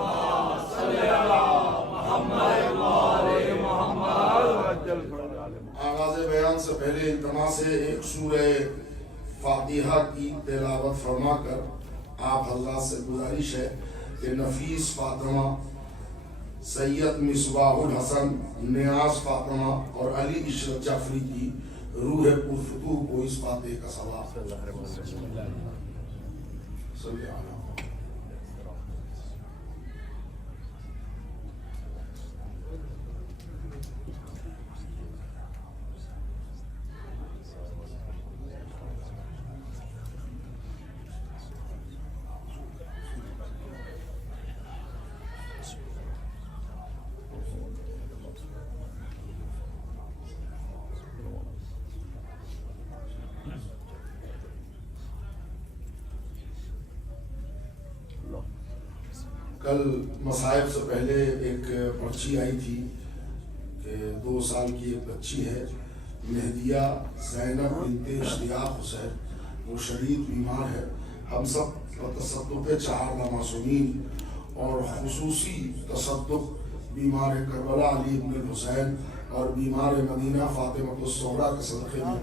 صل على محمد وآل محمد. آغاز بیان سے پہلے التماس سے ایک سورہ فاتحہ کی تلاوت فرما کر آپ حضرات سے گزارش ہے کہ نفیس فاطمہ، سید مصباح الحسن، نیاز فاطمہ اور علی عشرت جعفری کی روح پرفتوح کو اس فاتحہ کا ثواب. صلی اللہ. کل مصائب سے پہلے ایک پرچی آئی تھی کہ 2 سال کی ایک بچی ہے مہدیہ زینب بنت اشتیاق حسین، وہ شدید بیمار ہے. ہم سب کا تصدق 4 معصومین اور خصوصی تصدق بیمار کربلا علی ابن الحسین اور بیمار مدینہ فاطمہ الزہرا کے صدقے میں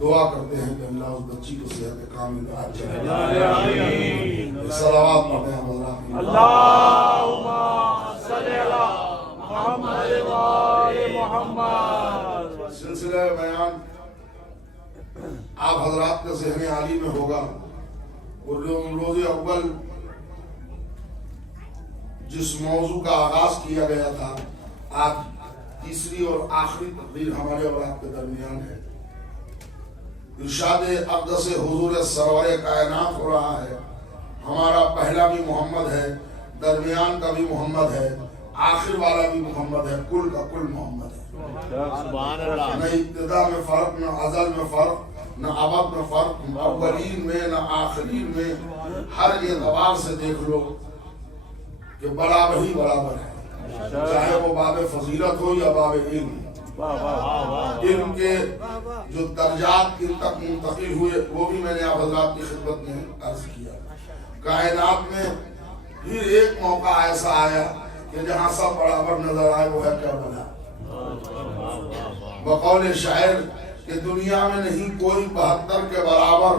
دعا کرتے ہیں کہ اللہ اس بچی کو صحت کامل عطا فرمائے. صلوات پڑھتے ہیں حضرات. اللہم صلی علی محمد و آل محمد. سلسلہ بیان آپ حضرات کا ذہن عالی میں ہوگا. روز اول جس موضوع کا آغاز کیا گیا تھا، آج تیسری اور آخری تقریر ہمارے اولاد کے درمیان ہے. ارشاد اقدس حضور سرور کائنات ہو رہا ہے. ہمارا پہلا بھی محمد ہے، درمیان کا بھی محمد ہے، آخر والا بھی محمد ہے، کل کا کل محمد ہے. نہ ابتدا میں فرق، نہ ازل میں فرق، نہ ابد میں فرق، نہ اولین میں نہ آخرین میں. ہر اعتبار سے دیکھ لو کہ برابر ہی برابر ہے، چاہے وہ باب فضیلت ہو یا باب علم. علم کے جو درجات ان تک منتقل ہوئے وہ بھی میں نے آپ حضرات کی خدمت میں عرض کیا. کائنات میں پھر ایک موقع ایسا آیا کہ جہاں سب برابر نظر آئے، وہ ہے کربلا. بقول شاعر کہ دنیا میں نہیں کوئی 72 کے برابر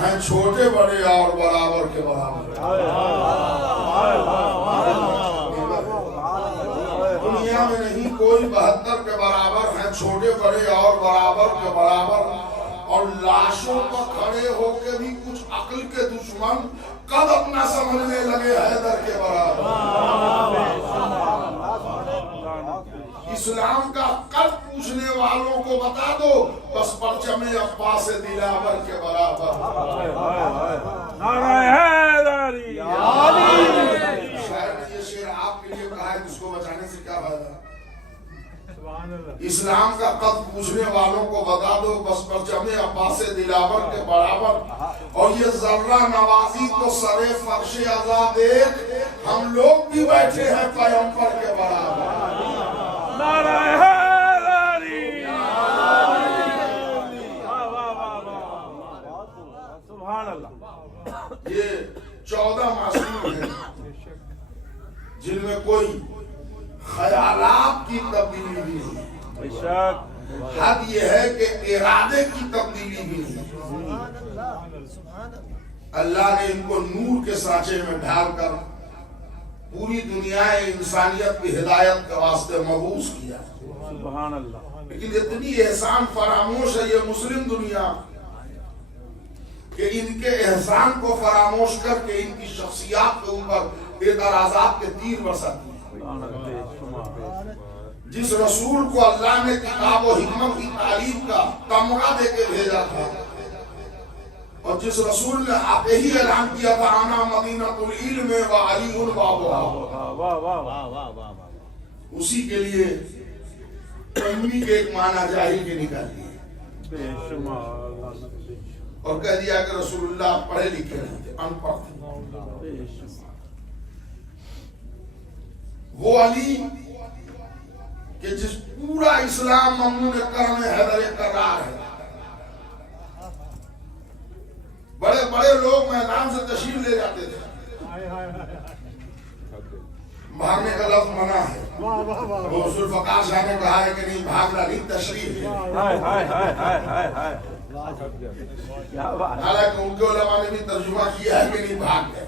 ہیں، چھوٹے بڑے اور برابر کے برابر. دنیا میں نہیں کوئی 72 کے برابر ہیں، چھوٹے بڑے اور برابر کے برابر. اور لاشوں پر کھڑے ہو کے بھی کچھ عقل کے دشمن کب اپنا سمجھنے لگے حیدر کے برابر. اسلام کا قد پوچھنے والوں کو بتا دو، بس پرچم عباس دلاور کے برابر. نعرہ حیدری. شاعر نے یہ شعر آپ کے لیے کہا ہے، جس کو بچانے سے کیا فائدہ. اسلام کا قد پوچھنے والوں کو بتا دو، بس پرچم عباس دلاور کے برابر. اور یہ ذرہ نوازی تو سرے فرش عزا دیکھ، ہم لوگ بھی بیٹھے ہیں پیغمبر کے برابر. نعرہ حیدری. سبحان اللہ. یہ 14 معصوم ہیں جن میں کوئی خیالات کی تبدیلی بھی نہیں. حد یہ ہے کہ ارادے کی تبدیلی بھی نہیں. اللہ نے ان کو نور کے سانچے میں ڈھال کر پوری دنیا انسانیت کی ہدایت کے واسطے مبعوث کیا. سبحان اللہ. لیکن اتنی احسان فراموش ہے یہ مسلم دنیا کہ ان کے احسان کو فراموش کر کے ان کی شخصیات کے اوپر اعتراضات کے تیر برساتی ہے. جس رسول کو اللہ نے کتاب و حکمت کی تعلیم کا تمغہ دے کے بھیجا تھا، اور جس رسول نے آپ یہی اعلان کیا تھا انا مدینۃ العلم و علی بابها، اسی کے لیے علمی کے ایک معنی جاہل کے نکال لیے اور کہہ دیا کہ رسول اللہ پڑھے لکھے نہیں تھے، ان پڑھ تھے. وہ علی کہ جس پورا اسلام ممنون کرم حیدر کرار ہے. بڑے بڑے لوگ میدان سے تشریف لے جاتے تھے، بھاگنے کا لفظ منع ہے. وہ ذوالفقار صاحب نے کہا ہے کہ نہیں بھاگنا نہیں، تشریف ہے. حالانکہ ان کے علماء نے بھی ترجمہ کیا ہے کہ نہیں بھاگ گئے،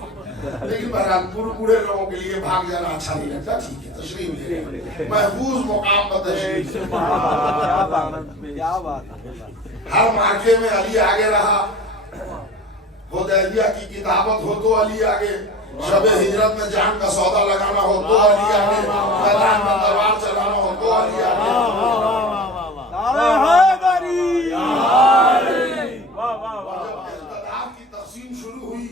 لیکن بہرحال بوڑھے لوگوں کے لیے بھاگ جانا اچھا نہیں لگتا. ٹھیک ہے، تشریف لے گئے، محفوظ مقام پر تشریف. ہر معرکے میں علی آگے رہا. حدیبیہ کی کتابت ہو تو علی آگے، شب ہجرت میں جان کا سودا لگانا ہو تو علی آگے، میدان میں تلوار چلانا ہو تو علی آگے. اقتدار کی تقسیم شروع ہوئی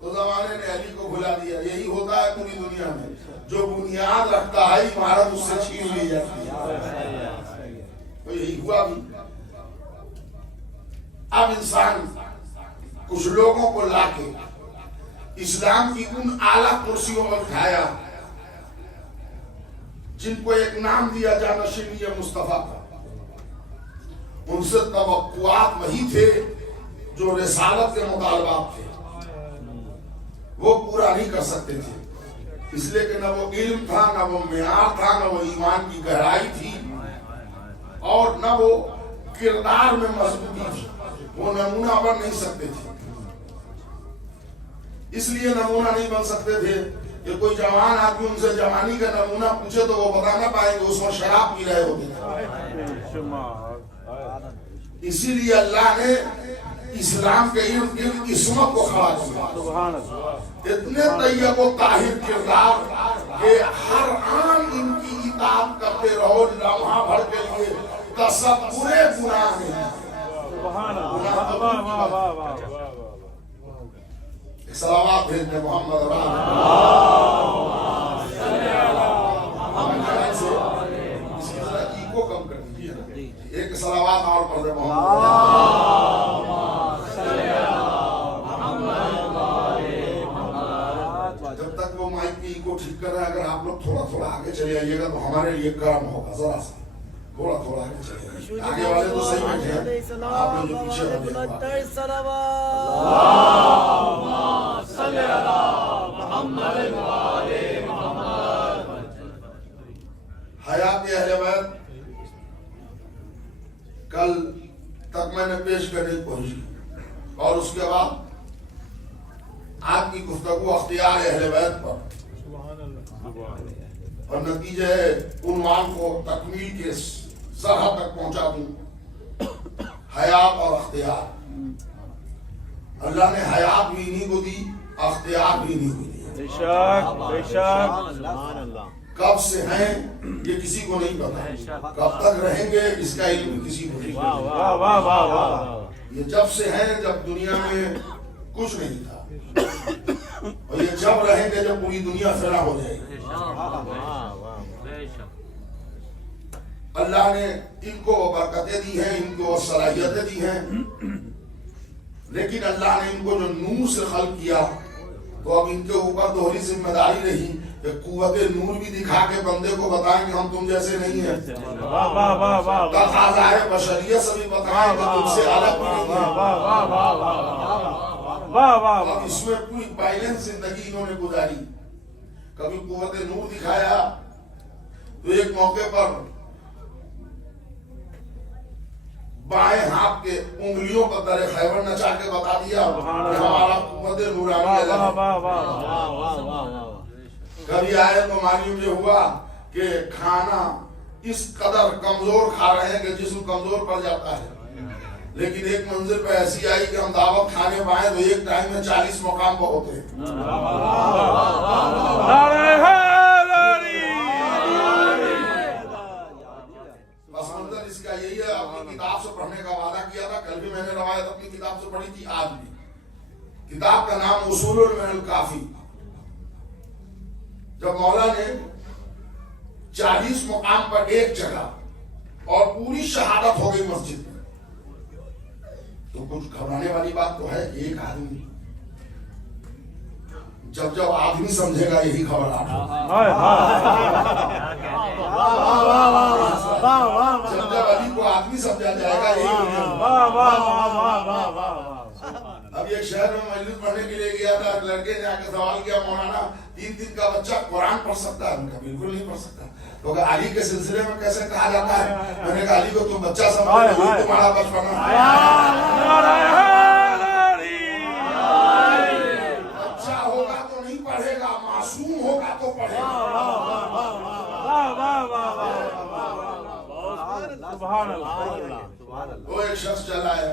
تو زمانے نے علی کو بھلا دیا. یہی ہوتا ہے پوری دنیا میں، جو بنیاد رکھتا ہے عمارت اس سے چھین لی جاتی ہے. تو یہی ہوا بھی. اب انسان کچھ لوگوں کو لا کے اسلام کی ان اعلیٰ کرسیوں پر اٹھایا جن کو ایک نام دیا جانشینی مصطفیٰ کا. ان سے توقعات وہی تھے جو رسالت کے مطالبات تھے، وہ پورا نہیں کر سکتے تھے، اس لیے کہ نہ وہ علم تھا، نہ وہ معیار تھا، نہ وہ ایمان کی گہرائی تھی، اور نہ وہ کردار میں مضبوطی تھی، وہ نمونہ بن نہیں سکتے تھے۔ اس لیے نمونہ نہیں بن سکتے تھے کہ کوئی جوان آدمی ان سے جوانی کا نمونہ پوچھے تو وہ بتا نہ پائیں گے اس میں شراب پی رہے ہوتے تھے۔ اسی لیے اللہ نے اسلام کے ارد گرد عصمت کو کھڑا کیا، اتنے طیب و طاہر کردار کہ ہر آن ان کی اطاعت کرتے رہو، لمحہ بھر کے لیے تصور گناہ نہیں۔ صلوات بھیجنے محمد اس کی ذرا ایکو کم کر دیجیے، ایک صلوات اور پڑھ دے محمد۔ جب تک وہ مائک کی ایکو ٹھیک کر رہا ہے، اگر آپ لوگ تھوڑا تھوڑا آگے چلے آئیے گا تو ہمارے لیے کام ہوگا، ذرا سا تھوڑا تھوڑا آگے چلے آئیے، آگے والے تو صحیح بیٹھے ہیں، آپ لوگ جو پیچھے حیات اہل بیت کل تک میں نے پیش کرنے کی کوشش کی، اور اس کے بعد آپ کی گفتگو اختیار اہل بیت پر، اور نتیجہ عنوان کو تکمیل کے سرحد تک پہنچا دوں، حیات اور اختیار۔ اللہ نے حیات بھی انہیں کو دی، اختیار بھی انہیں کو دی۔ بے شک بے شک، کب سے ہیں یہ کسی کو نہیں پتا، کب تک رہیں گے اس کا علم کسی کو نہیں پتا۔ واہ واہ واہ واہ، یہ جب سے ہیں جب دنیا میں کچھ نہیں تھا، اور یہ جب رہیں گے جب پوری دنیا فنا ہو جائے گی۔ اللہ نے ان کو وہ برکتیں دی ہیں، ان کو وہ صلاحیتیں دی ہیں، لیکن اللہ نے ان کو جو نور سے خلق کیا تو اب ان کے اوپر دوہری ذمہ داری رہی کہ قوت نور بھی دکھا کے بندے کو بتائیں کہ ہم تم جیسے نہیں ہیں، تقاضائے بشریت سے بھی بتائیں کہ تم سے الگ نہیں ہیں۔ اب اس میں پوری بیلنس زندگی انہوں نے گزاری، کبھی قوت نور دکھایا تو ایک موقع پر بائیں ہاتھ کے انگلیوں پر در خیبر نچا کے بتا دیا کہ ہمارا قوت نورانی الگ ہے۔ کبھی آئے تو معلوم یہ ہوا کہ کھانا اس قدر کمزور کھا رہے ہیں کہ جسم کمزور پڑ جاتا ہے، لیکن ایک منزل پہ ایسی آئی کہ ہم دعوت کھانے پائے تو ایک ٹائم میں 40 مقام پہ ہوتے ہیں۔ بس منظر اس کا یہی ہے، اپنی کتاب سے پڑھنے کا وعدہ کیا تھا، کل بھی میں نے روایت اپنی کتاب سے پڑھی تھی، آج بھی۔ کتاب کا نام اصول من الکافی۔ جب مولا نے 40 مقام پر ایک جگہ اور پوری شہادت ہو گئی مسجد میں، تو کچھ گھبرانے والی بات تو ہے۔ ایک آدمی جب آدمی سمجھے گا یہی خبر جب علی کو آدمی سمجھا جائے گا یہی۔ اب ایک شہر میں مجلس پڑھنے کے لیے گیا تھا، لڑکے نے آ کے سوال کیا، مولانا 3 دن کا بچہ قرآن پڑھ سکتا ہے؟ ان کا بالکل نہیں پڑھ سکتا۔ تو کہ علی کے سلسلے میں کیسے کہا جاتا ہے؟ میں نے کہا علی کو تم بچہ سمجھو، یہ تمہارا بچپنا بچہ ہوگا تو نہیں پڑھے گا، معصوم ہوگا تو پڑھے گا۔ وہ ایک شخص چلا ہے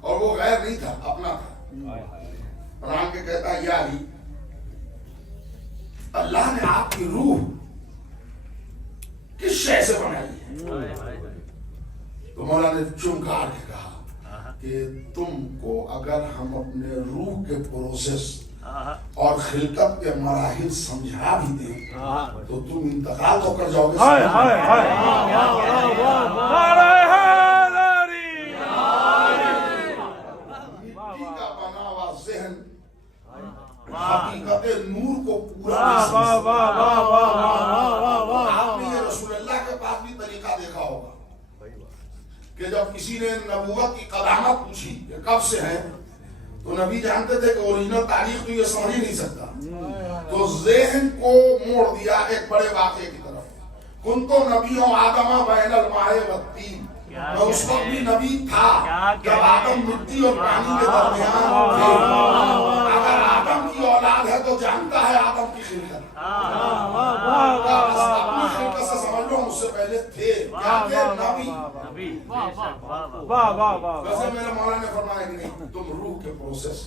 اور وہ غیر نہیں تھا، اپنا تھا، اور آن کے کہتا ہے یا علی، اللہ نے آپ کی روح کس شے سے بنائی ہے؟ تو مولا نے چمکار کے کہا کہ تم کو اگر ہم اپنے روح کے پروسیس اور خلقت کے مراحل سمجھا بھی دیں تو تم انتقال تو کر جاؤ گے۔ مٹی کا بنا ہوا ذہن حقیقت نور کو پورا نہیں سمجھتا۔ آپ نے یہ رسول اللہ کے پاس بھی طریقہ دیکھا ہوگا، کہ جب کسی نے نبوت کی قدامت پوچھی کہ کب سے ہیں، تو نبی جانتے تھے کہ اوریجنل تاریخ تو یہ سمجھ ہی نہیں سکتا، تو ذہن کو موڑ دیا ایک بڑے واقعے کی طرف۔ کن تو نبیوں آدمہ بین الماء والطین، میں اس وقت بھی نبی تھا جب آدم مٹی اور پانی کے درمیان تھے۔ اگر آدم کی اولاد ہے تو جانتا ہے آدم کی خلقت، اپنی خلقت سے سمجھ لو مجھ سے پہلے تھے، کیا تھے؟ نبی۔ ویسے میرے مولا نے فرمایا کہ نہیں، تم روح کے پروسیس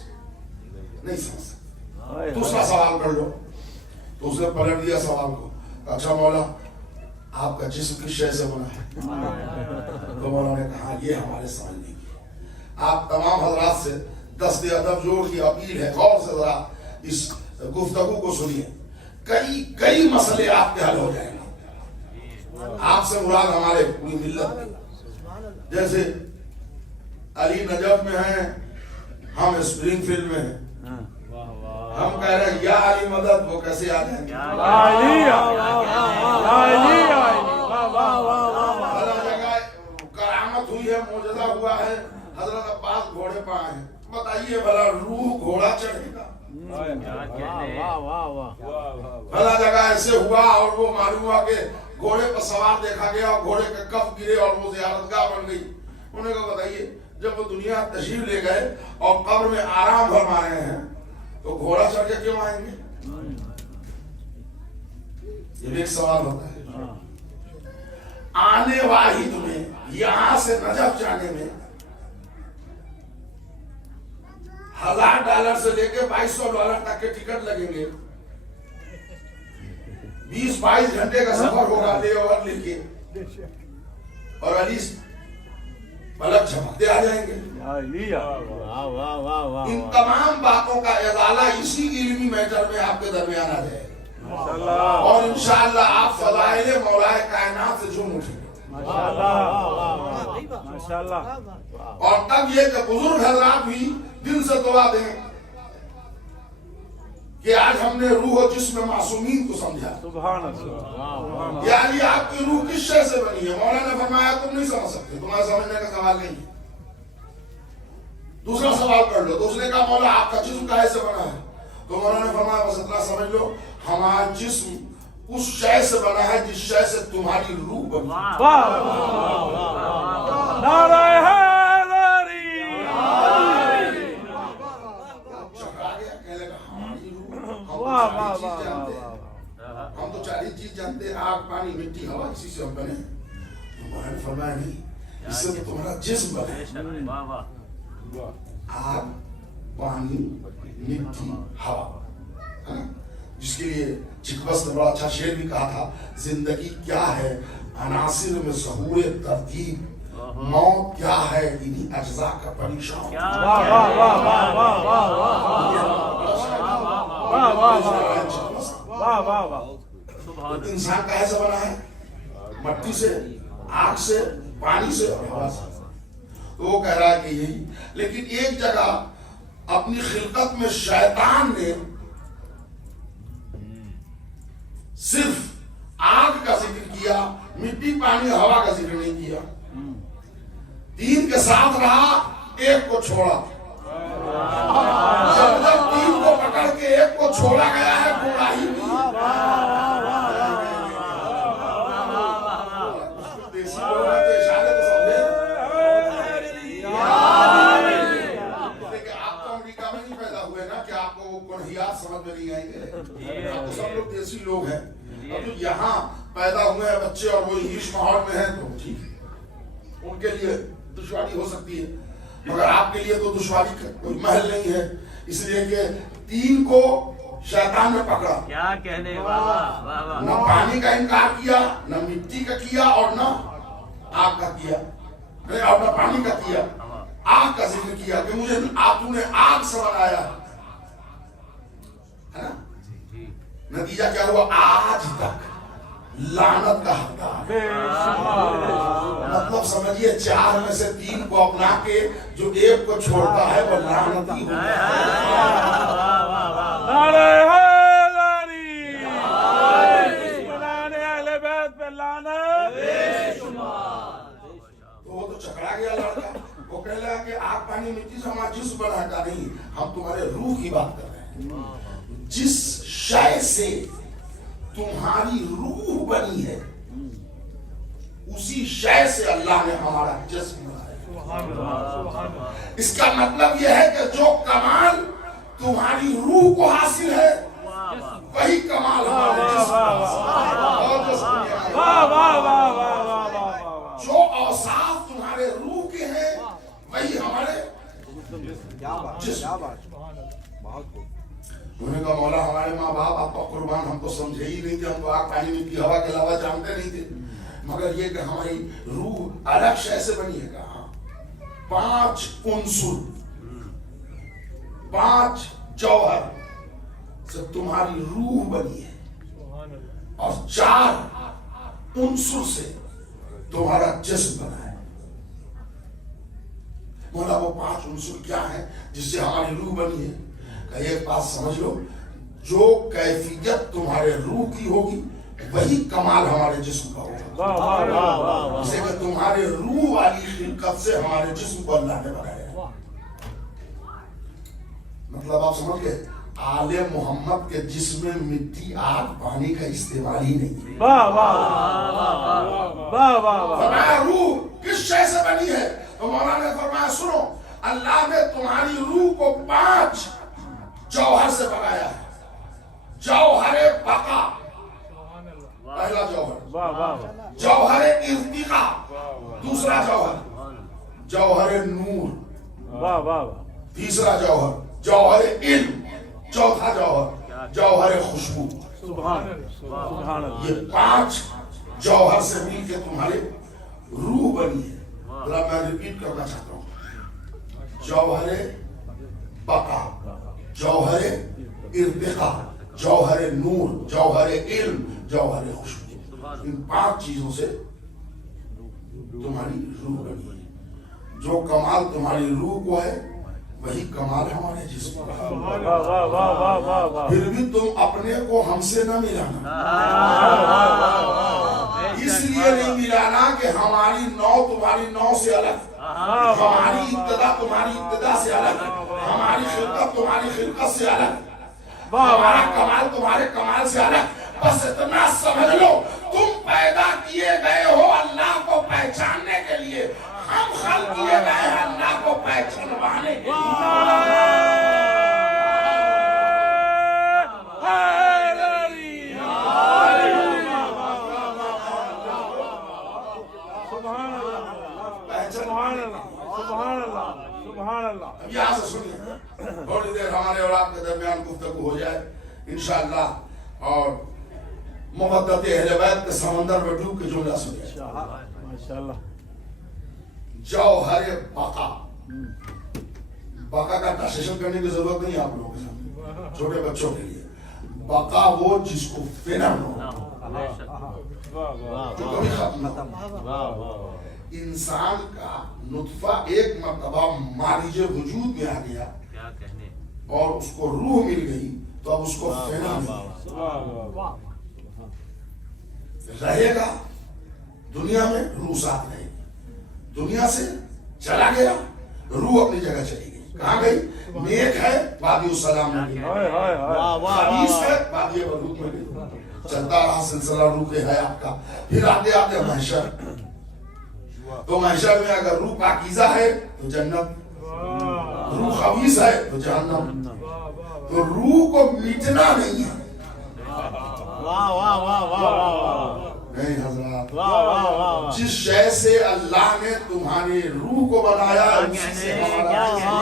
نہیں سمجھ سکتے۔ دوسرا سوال کر لو، تو اس نے پلٹ دیا سوال کو، اچھا مولا آپ کا جسم کس شے سے بنا ہے؟ تو مولا نے کہا یہ ہمارے سمجھنے کی۔ آپ تمام حضرات سے دست ادب جوڑ کی اپیل ہے، غور سے ذرا اس گفتگو کو سنیے، کئی مسئلے آپ کے حل ہو جائیں گے۔ آپ سے مراد ہمارے پوری ملت کی، جیسے علی نجف میں ہیں، ہم اسپرنگ فیلڈ میں ہیں، ہم کہہ رہے ہیں یا علی مدد، وہ کیسے آ جائیں گے؟ ہر جگہ کرامت ہوئی ہے، معجزہ ہوا ہے، حضرت عباس گھوڑے پہ آئے ہیں، بتائیے بھلا روح گھوڑا چڑھے گا؟ بھلا جگہ ایسے ہوا اور وہ معلوم ہوا کہ گھوڑے پر سوار دیکھا گیا اور گھوڑے کے کف گرے اور وہ زیارت گاہ بن گئی۔ انہیں کو بتائیے جب وہ دنیا تشریف لے گئے اور قبر میں آرام فرما رہے ہیں تو گھوڑا چڑھ کے کیوں آئیں گے؟ یہ بھی ایک سوال ہوتا ہے۔ آنے واحد میں یہاں سے نجف جانے میں $1000 سے لے کے $2200 تک کے ٹکٹ لگیں گے، 20-22 گھنٹے کا سفر ہوگا لے اوور لے کے، اور علی پلک جھپکتے آ جائیں گے۔ ان تمام باتوں کا ازالہ اسی علمی میٹر میں آپ کے درمیان آ جائے گا، اور انشاءاللہ آپ فضائل مولا کائنات سے جھوم اٹھیں گے، اور تب یہ کہ بزرگ حضرات بھی دل سے دعا دیں کہ آج ہم نے روح و جسم معصومین کو سمجھا۔ یعنی آپ کی روح کس شے سے بنی ہے؟ مولا نے فرمایا تم نہیں سمجھ سکتے، تمہارا سمجھنے کا سوال نہیں ہے۔ دوسرا سوال کر لو، تو اس نے کہا مولا آپ کا جسم کہے سے بنا ہے؟ تو مولا نے فرمایا بس اتنا سمجھ لو، ہمارا جسم اس شے سے بنا ہے جس شے سے تمہاری روح بنی۔ ہم تو 40 چیز جانتے ہیں، آگ پانی مٹی ہوا، اسی سے ہم بنے۔ مولا نے فرمایا نہیں، اس سے تو تمہارا جسم بنا، آگ پانی مٹی ہوا، جس کے لیے چکبس نے بڑا اچھا شعر بھی کہا تھا، زندگی کیا ہے عناصر میں ظہور ترتیب، موت کیا ہے انہی اجزاء کا پریشان۔ انسان کہے سے بنا ہے؟ مٹی سے، آگ سے، پانی سے اور ہوا سے۔ تو وہ کہہ رہا ہے کہ یہی، لیکن ایک جگہ اپنی خلقت میں شیطان نے صرف آگ کا ذکر کیا، مٹی پانی ہوا کا ذکر نہیں کیا۔ تین کے ساتھ رہا، ایک کو چھوڑا، جب تین کو پکڑ کے ایک کو چھوڑا گیا ہے، گھوڑا ہی بھی سمجھ میں نہیں آئیں گے۔ اب تو سب لوگ دیسی لوگ ہیں، اب تو یہاں پیدا ہوئے ہیں بچے اور وہ انگلش ماحول میں ہیں تو ٹھیک ہے، ان کے لیے دشواری ہو سکتی ہے، مگر آپ کے لیے تو دشواری کا کوئی محل نہیں ہے، اس لیے کہ تین کو شیطان نے پکڑا، کیا کہنے، نہ پانی کا انکار کیا، نہ مٹی کا کیا، اور نہ آگ کا کیا، اور نہ پانی کا کیا، آگ کا ذکر کیا کہ مجھے آپ نے آگ سے بنایا ہے نا؟ نتیجہ کیا ہوا؟ آج تک لعنت کا حقدار۔ مطلب سمجھیے 4 میں سے 3 کو اپنا کے جو ایک کو چھوڑتا ہے وہ لعنتی ہوتا ہے۔ تو وہ تو چکرا پانی مٹی سے ہمارا جسم بنا ہے، نہیں، ہم تمہارے روح کی بات کر رہے ہیں۔ جس شے سے تمہاری روح بنی ہے اسی شے سے اللہ نے ہمارا جسم بنایا۔ اس کا مطلب یہ ہے کہ جو کمال تمہاری روح کو حاصل ہے وہی کمال ہمارے جسم کو، جو اوصاف تمہارے روح کے ہیں وہی ہمارے جسم۔ انہوں نے کہا مولا ہمارے ماں باپ آپ کا قربان، ہم کو سمجھے ہی نہیں تھے، ہم تو آگ پانی مٹی ہوا کے علاوہ جانتے نہیں تھے، مگر یہ کہ ہماری روح الگ شے سے بنی ہے۔ کہا 5 عنصر، 5 جوہر سے تمہاری روح بنی ہے، اور 4 عنصر سے تمہارا جسم بنا ہے۔ مولا وہ 5 عنصر کیا ہے جس سے ہماری روح بنی ہے؟ کہ ایک بات سمجھ لو، جو کیفیت تمہارے روح کی ہوگی وہی کمال ہمارے جسم کا ہوگا۔ جسے کہ تمہارے روح والی خلقت سے ہمارے جسم کو اللہ نے بنایا۔ مطلب آپ سمجھ گئے، آل محمد کے جسم میں مٹی آگ پانی کا استعمال ہی نہیں ہے۔ فرمایا روح کس شے سے بنی ہے؟ تو مولانا نے فرمایا سنو، اللہ نے تمہاری روح کو 5 جوہر سے بنایا ہے۔ جوہر بقا پہلا جوہر، جوہر ارتقاء دوسرا جوہر، جوہر نور تیسرا جوہر، جوہر علم چوتھا جوہر، جوہر خوشبو۔ یہ 5 جوہر سے مل کے تمہارے روح بنی ہے۔ ذرا میں ریپیٹ کرنا چاہتا ہوں، جوہر بقا، جوہر ارتقاء، جوہر نور، جوہر علم، جوہر خوشبو۔ ان 5 چیزوں سے تمہاری روح بنی ہے۔ جو کمال تمہاری روح کو ہے وہی کمال ہمارے جسم کا۔ پھر بھی تم اپنے کو ہم سے نہ ملانا، اس لیے نہیں ملانا کہ ہماری نو تمہاری نو سے الگ، ہماری ابتدا تمہاری ابتدا سے الگ، ہماری خلقت تمہاری خلقت سے الگ، ہمارا کمال تمہارے کمال سے الگ۔ بس اتنا سمجھ لو، تم پیدا کیے گئے ہو اللہ کو پہچاننے کے لیے، ہم خلق کیے گئے ہیں اللہ کو پہچانوانے کے لیے۔ یہاں سے سنیے، تھوڑی دیر ہمارے اور آپ کے درمیان گفتگو ہو جائے انشاءاللہ، اور محبت اہل بیت کے سمندر میں ڈوب کے جملہ سنیے۔ ماشاءاللہ۔ جوہر بقا، بقا کا ٹرانسلیشن کرنے کی ضرورت نہیں آپ لوگوں کے سامنے، چھوٹے بچوں کے لیے۔ بقا وہ جس کو فنا نہ جو کبھی ختم نہ ہو۔ انسان کا نطفہ ایک مرتبہ مارج وجود میں آ گیا اور اس کو روح مل گئی تو اب اس کو فنا نہیں رہے گا، دنیا میں روح ساتھ رہے گی، دنیا سے چلا گیا روح اپنی جگہ چلی گئی۔ کہاں گئی؟ نیک ہے وادی السلام میں گئی، خبیث ہے وادی برہوت میں گئی۔ چلتا رہا سلسلہ روح کے حیات کا۔ پھر آتے آتے محشر، تو محشر میں اگر روح پاکیزہ ہے تو جنت، روح خبیث ہے تو جہنم۔ تو روح کو مٹنا نہیں ہے۔ نہیں حضرات، جس شے سے اللہ نے تمہاری روح کو بنایا اسی سے ہمارا جسم،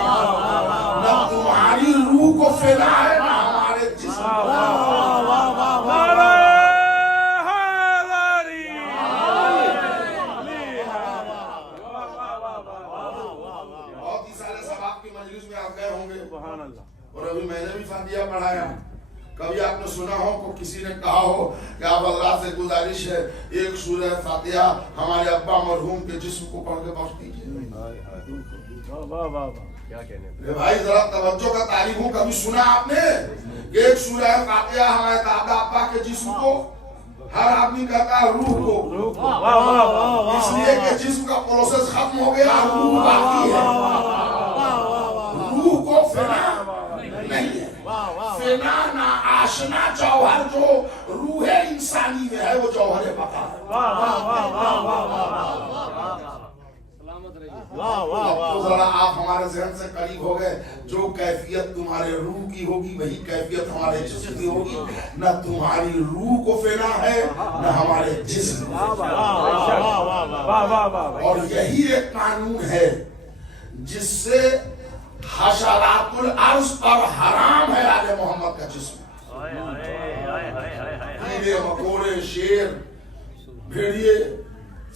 نہ تمہاری روح کو فنا ہے نہ ہمارے جسم کو۔ اور ابھی میں نے بھی فاتحہ پڑھایا، کبھی آپ نے سنا ہو کہ کسی نے کہا ہو کہ آپ حضرات سے گزارش ہے ایک سورہ فاتحہ ہمارے ابا مرحوم کے جسم کو پڑھ کے بخش دیجیے؟ بھائی ذرا توجہ کا تعریف ہوں، کبھی سنا آپ نے کہ ایک سورہ فاتحہ ہمارے دادا ابا کے جسم کو؟ ہر آدمی کہتا ہے روح کو، اس لیے کہ جسم کا پروسیس ختم ہو گیا، روح باقی ہے۔ فنا نہیں ہے. فنا نا آشنا جوہر جو روح انسانی میں ہے وہ جوہر بقا ہے. تو ذرا آپ ہمارے ذہن سے قریب ہو گئے. جو کیفیت تمہارے روح کی ہوگی وہی کیفیت ہمارے جسم کی ہوگی. نہ تمہاری روح کو فنا ہے نہ ہمارے جسم کو. اور یہی ایک قانون ہے جس سے حشرات الارض پر حرام ہے آل محمد کا جسم. کیڑے مکوڑے شیر بھیڑیے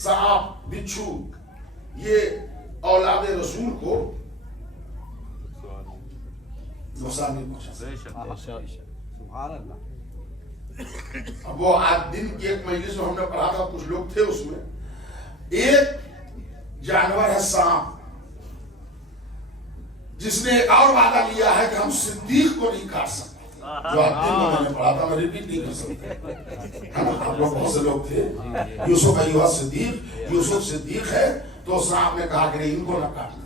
سانپ بچھو یہ اولاد رسول کو نقصان نہیں پہنچا. اب وہ آج دن کی ایک مجلس میں ہم نے پڑھا تھا, کچھ لوگ تھے اس میں. ایک جانور ہے سانپ, جس نے ایک اور وعدہ لیا ہے کہ ہم صدیق کو نہیں کاٹ سکتے. جو آپ دن میں نے پڑھا تھا, میں ریپیٹ نہیں کر سکتا. آپ لوگ بہت سے لوگ تھے. یوسف ایھا صدیق, یوسف صدیق ہے تو سانپ نے کہا کہ نہیں ان کو نہ کاٹنا.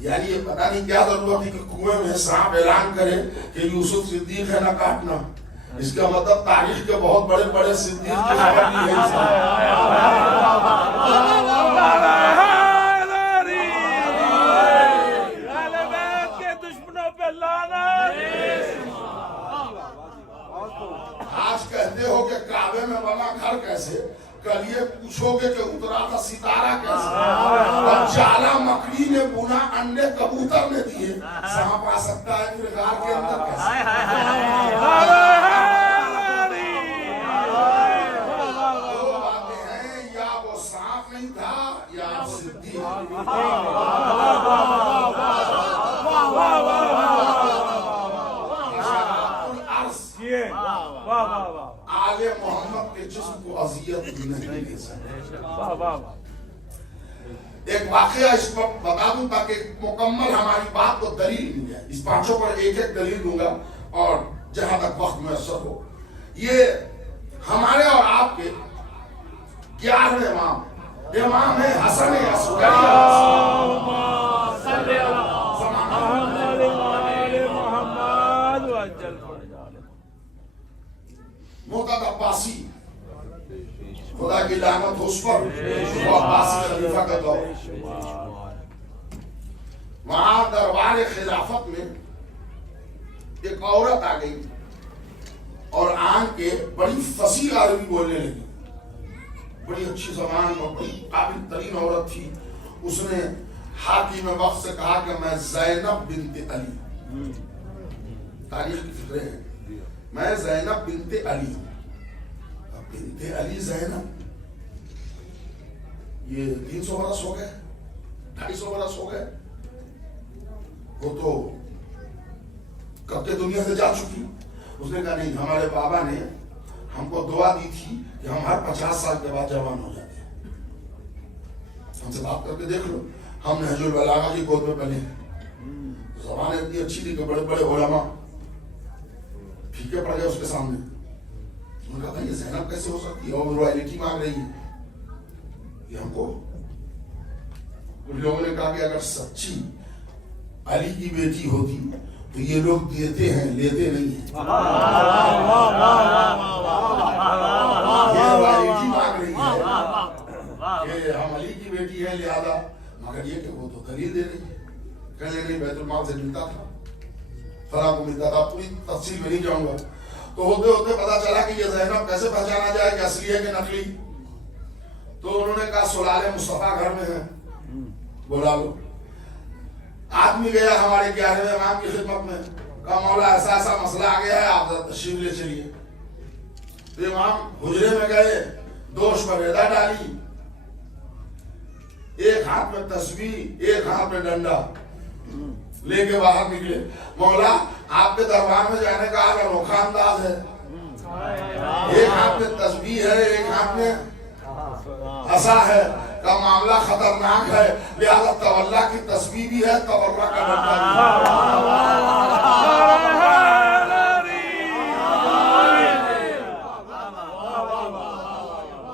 یعنی یہ پتہ نہیں کیا ضرورت تھی کہ کنویں میں سانپ اعلان کرے کہ یوسف صدیق ہے نہ کاٹنا. اس کا مطلب تاریخ کے بہت بڑے بڑے صدیق کے خبر بھی ہے. آج کہتے ہو کہ کعبے میں بنا گھر کیسے, کل یہ پوچھو گے کہ اترا تھا ستارہ کیسے, اور جالا مکڑی نے بنا انڈے کبوتر نے دیے, سانپ آ سکتا ہے پھر غار کے اندر کیسے. دو باتیں ہیں, یا وہ سانپ نہیں تھا یا آپ صدیق. آل محمد کے جسم کو اذیت نہیں دے سکتے. ایک واقعہ اس پر بتا دوں تاکہ مکمل ہماری بات کو دلیل مل جائے. اس پانچوں پر ایک ایک دلیل دوں گا اور جہاں تک وقت میسر ہو. یہ ہمارے اور آپ کے 11ویں امام, امام ہے حسن عسکری معتاد عباسی, خدا کی لعنت ہو اس پر, وہ عباسی خلیفہ کا دور. وہاں دربار خلافت میں ایک عورت آ گئی اور آن کے بڑی فصیح عربی بولنے لگی. بڑی اچھی زبان اور بڑی قابل ترین عورت تھی. اس نے حاکم وقت سے کہا کہ میں زینب بنت علی, تاریخ کی فکرے ہیں, میں زینب بنت علی ہوں. بنت علی زینب, یہ 300 برس ہو گئے, 250 برس ہو گئے. وہ تو کب کے دنیا سے جا چکی. اس نے کہا نہیں, ہمارے بابا نے ہم کو دعا دی تھی کہ ہم ہر 50 سال کے بعد جوان ہو جاتے ہیں. ہم سے بات کر کے دیکھ لو, ہم نہج البلاغہ کی گود میں پلے. زبان اتنی اچھی تھی کہ بڑے بڑے علماء پھیکے پڑ گئے اس کے سامنے. انہوں نے کہا یہ زینب کیسے ہو سکتی ہے, اور رائلٹی مانگ رہی ہے. یہ ہم کو کچھ لوگوں نے کہا کہ اگر سچی علی کی بیٹی ہوتی تو یہ لوگ دیتے ہیں, لیتے نہیں ہیں. یہ رائلٹی مانگ رہی ہے کہ ہم علی کی بیٹی ہیں لہذا, مگر یہ کہ وہ تو دلیل دے رہی ہے. کہنے نہیں بیت المال سے ملتا تھا, فلاں کو ملتا تھا. پوری تفصیل میں نہیں جاؤں گا. تو ہوتے ہوتے پتا چلا کہ یہ زینب کیسے پہچانا جائے کہ اصلی ہے کہ نقلی. تو انہوں نے کہا سلالے مصطفیٰ گھر میں ہے, بلا لو. آدمی گیا ہمارے 11ویں امام کی خدمت میں, کہا مولا ایسا ایسا مسئلہ آ گیا ہے, آپ تشریف لے چلیے. تو امام حجرے میں گئے, دوش پر ریدا ڈالی, ایک ہاتھ میں تسبیح ایک ہاتھ میں ڈنڈا لے کے باہر نکلے. مولا آپ کے دربار میں جانے کا آج انوکھا انداز ہے, ایک ہاتھ میں تسبیح ہے ایک ہاتھ میں عصا ہے, کا معاملہ خطرناک ہے, لہذا تولا کی تسبیح بھی ہے, تورا کا ڈنڈا بھی ہے.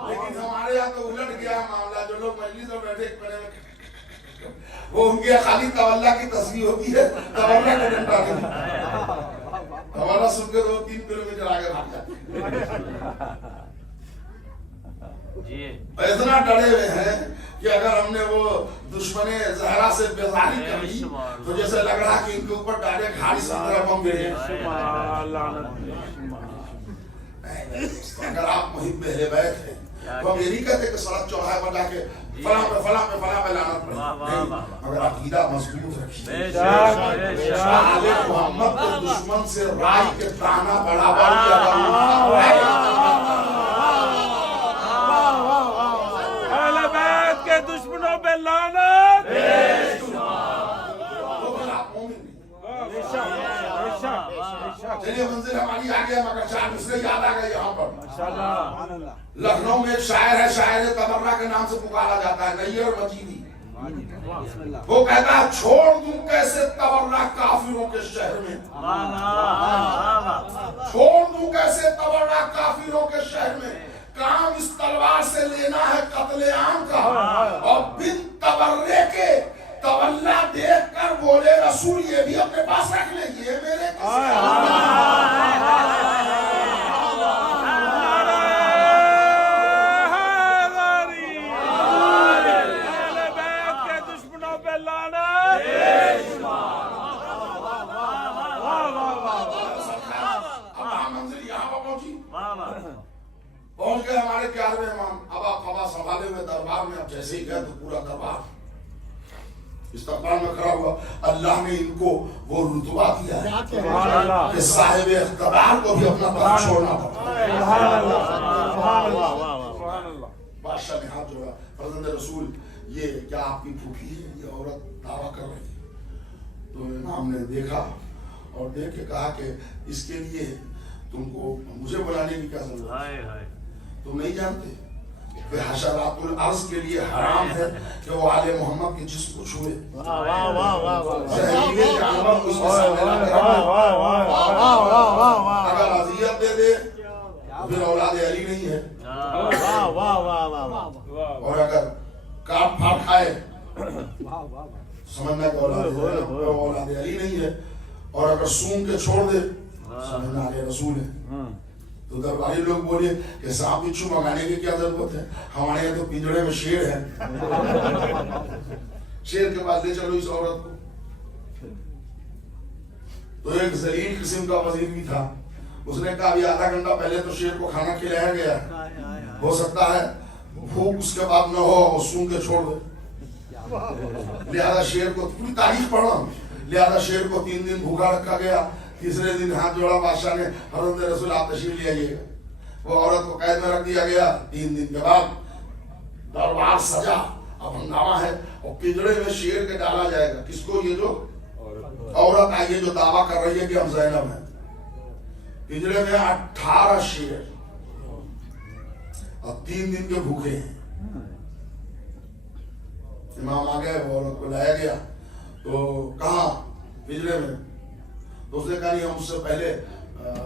لیکن ہمارے یہاں تو الٹ گیا معاملہ. جو لوگ مجلس میں بیٹھے وہ ان کی خالی تولا کی تصویر ہوتی ہے، تولا کا ڈنڈا نہیں، تولا سن کے 2-3 کلومیٹر آگے بھاگ جاتے ہیں۔ اتنا ڈرے ہوئے ہیں کہ اگر ہم نے وہ دشمن زہرا سے بیزاری کر لی تو جیسے لگ رہا کہ ان کے اوپر ڈائریکٹ ہاری سندرہ بم گرے۔ اگر آپ محب اہل بیت ہیں تو ہم یہ نہیں کہتے کہ سڑک چوراہے پر جا کے فلاں پہ فلاں پہ فلاں پہ لعنت پڑے، مگر عقیدہ مضبوط رکھیے، آل محمد کے دشمن سے رائی کے دانا برابر اہل بیت کے دشمنوں پہ لعنت۔ چلیے منزل ہماری آ گیا، مگر 4 مصرے یاد آ گئے یہاں پر۔ لکھنؤ میں ایک شاعر ہے، شاعر تبرہ کے نام سے پکارا جاتا ہے، نیر مجیدی۔ وہ کہتا ہے چھوڑ دوں کیسے تبرہ کافروں کے شہر میں، چھوڑ دوں کیسے تبرہ کافروں کے شہر میں، کام اس تلوار سے لینا ہے قتل عام کا، اور بن تبرے کے تولا دیکھ کر بولے رسول یہ بھی اپنے پاس رکھ لیں، یہ میرے پہنچ گئے ہمارے 11ویں امام ابا قبا سنبھالے ہوئے دربار میں۔ اب جیسے ہی گئے تو پورا دربار استقبال میں کھڑا ہوا۔ اللہ نے ان کو وہ رتبہ دیا ہے کہ صاحب اقتدار کو بھی اپنا پد چھوڑنا پڑتا۔ بادشاہ نے ہاتھ جوڑا، فرزند رسول یہ کیا آپ کی پھوپھی ہے؟ یہ عورت دعویٰ کر رہی ہے۔ تو امام نے دیکھا اور دیکھ کے کہا کہ اس کے لیے تم کو مجھے بلانے کی کیا ضرورت ہے؟ تم نہیں جانتے کہ حشرات الارض کے لیے حرام ہے کہ وہ آل محمد کے جسم کو چھوئے، زہریلے جانور اس میں سامنے نہ کریں، اگر اذیت دے دے پھر اولاد علی نہیں ہے، اور اگر کاٹ پھاٹ کھائے سمجھنا کہ اولاد علی نہیں ہے، اور اگر سونگ کے چھوڑ دے سمجھنا علیہ رسول ہے۔ تو درباری لوگ بولے کہ سانپ بچھو منگانے کی کیا ضرورت ہے، ہمارے یہاں تو پنجڑے میں شیر ہے، شیر کے پاس لے چلو اس عورت کو۔ تو ایک ذلیل قسم کا وزیر بھی تھا، اس نے کہا ابھی آدھا گھنٹہ پہلے تو شیر کو کھانا کھلایا گیا، ہو سکتا ہے بھوک اس کے بعد نہ ہو، وہ سون کے چھوڑ دے، لہذا شیر کو پوری تاریخ پڑھا، لہذا شیر کو 3 دن بھوکا رکھا گیا۔ تیسرے دن ہاتھ جوڑا بادشاہ نے، حضرت رسول آپ تشریف لے آئیے گا۔ وہ عورت کو قید میں رکھ دیا گیا۔ 3 دن کے بعد دربار سجا، اب ہنگامہ ہے، اور پنجرے میں شیر کے ڈالا جائے گا۔ کس کو؟ یہ جو عورت آئیے جو دعویٰ کر رہی ہے کہ ہم زینب ہیں۔ پنجرے میں 18 شیر اور 3 دن کے بھوکے ہیں۔ امام آ گئے، وہ عورت کو لایا گیا تو کہاں؟ پنجرے میں۔ تو اس نے کہا نہیں، ہم اس سے پہلے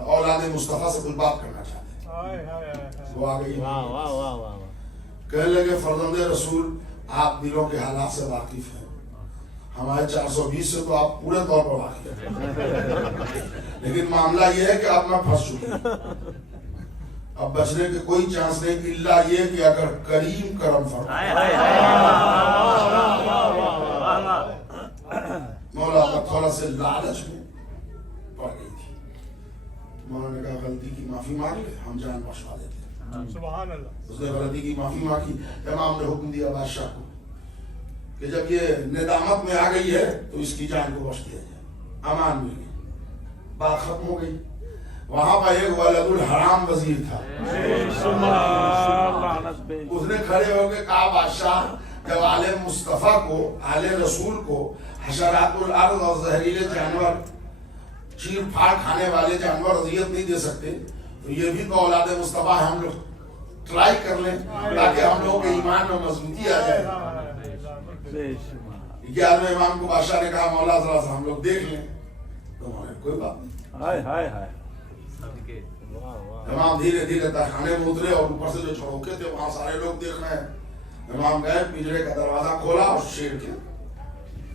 اولاد مصطفیٰ سے کچھ بات کرنا چاہتے ہیں۔ وہ آ گئی، کہنے لگے فرزند رسول آپ دلوں کے حالات سے واقف ہیں، ہمارے 420 سے تو آپ پورے طور پر واقف ہیں، لیکن معاملہ یہ ہے کہ آپ میں پھنس چکے ہیں، اب بچنے کے کوئی چانس نہیں الا یہ کہ اگر کریم کرم فرمائے۔ مولا کا تھوڑا سے لالچ میں پڑ گئی تھی۔ مولانا نے کہا غلطی کی معافی مانگ لے، ہم جان بخشوا دیتے ہیں۔ سبحان اللہ۔ اس نے غلطی کی معافی مانگی۔ امام نے حکم دیا بادشاہ کو کہ جب یہ ندامت میں آ گئی ہے تو اس کی جان کو بخش دیا جائے۔ امان مل گئی، بات ختم ہو گئی۔ وہاں پر ایک ولد الحرام وزیر تھا، اس نے کھڑے ہو کے کہا بادشاہ جب آل مصطفیٰ کو، آل رسول کو حشرات الارض اور زہریلے جانور، چیر پھاڑ کھانے والے جانور اذیت نہیں دے سکتے، تو یہ بھی تو اولاد مصطفیٰ ہے، ہم لوگ ٹرائی کر لیں تاکہ ہم لوگ کے ایمان میں مضبوطی آ جائے۔ 11ویں امام کو بادشاہ نے کہا مولا ذرا سا ہم لوگ دیکھ لیں، تو انہوں نے کوئی بات نہیں۔ امام دھیرے دھیرے تہخانے میں اترے اور اوپر سے جو چھڑوکے تھے وہاں سارے لوگ دیکھ رہے ہیں۔ امام گئے، پنجرے کا دروازہ کھولا اور شیر کے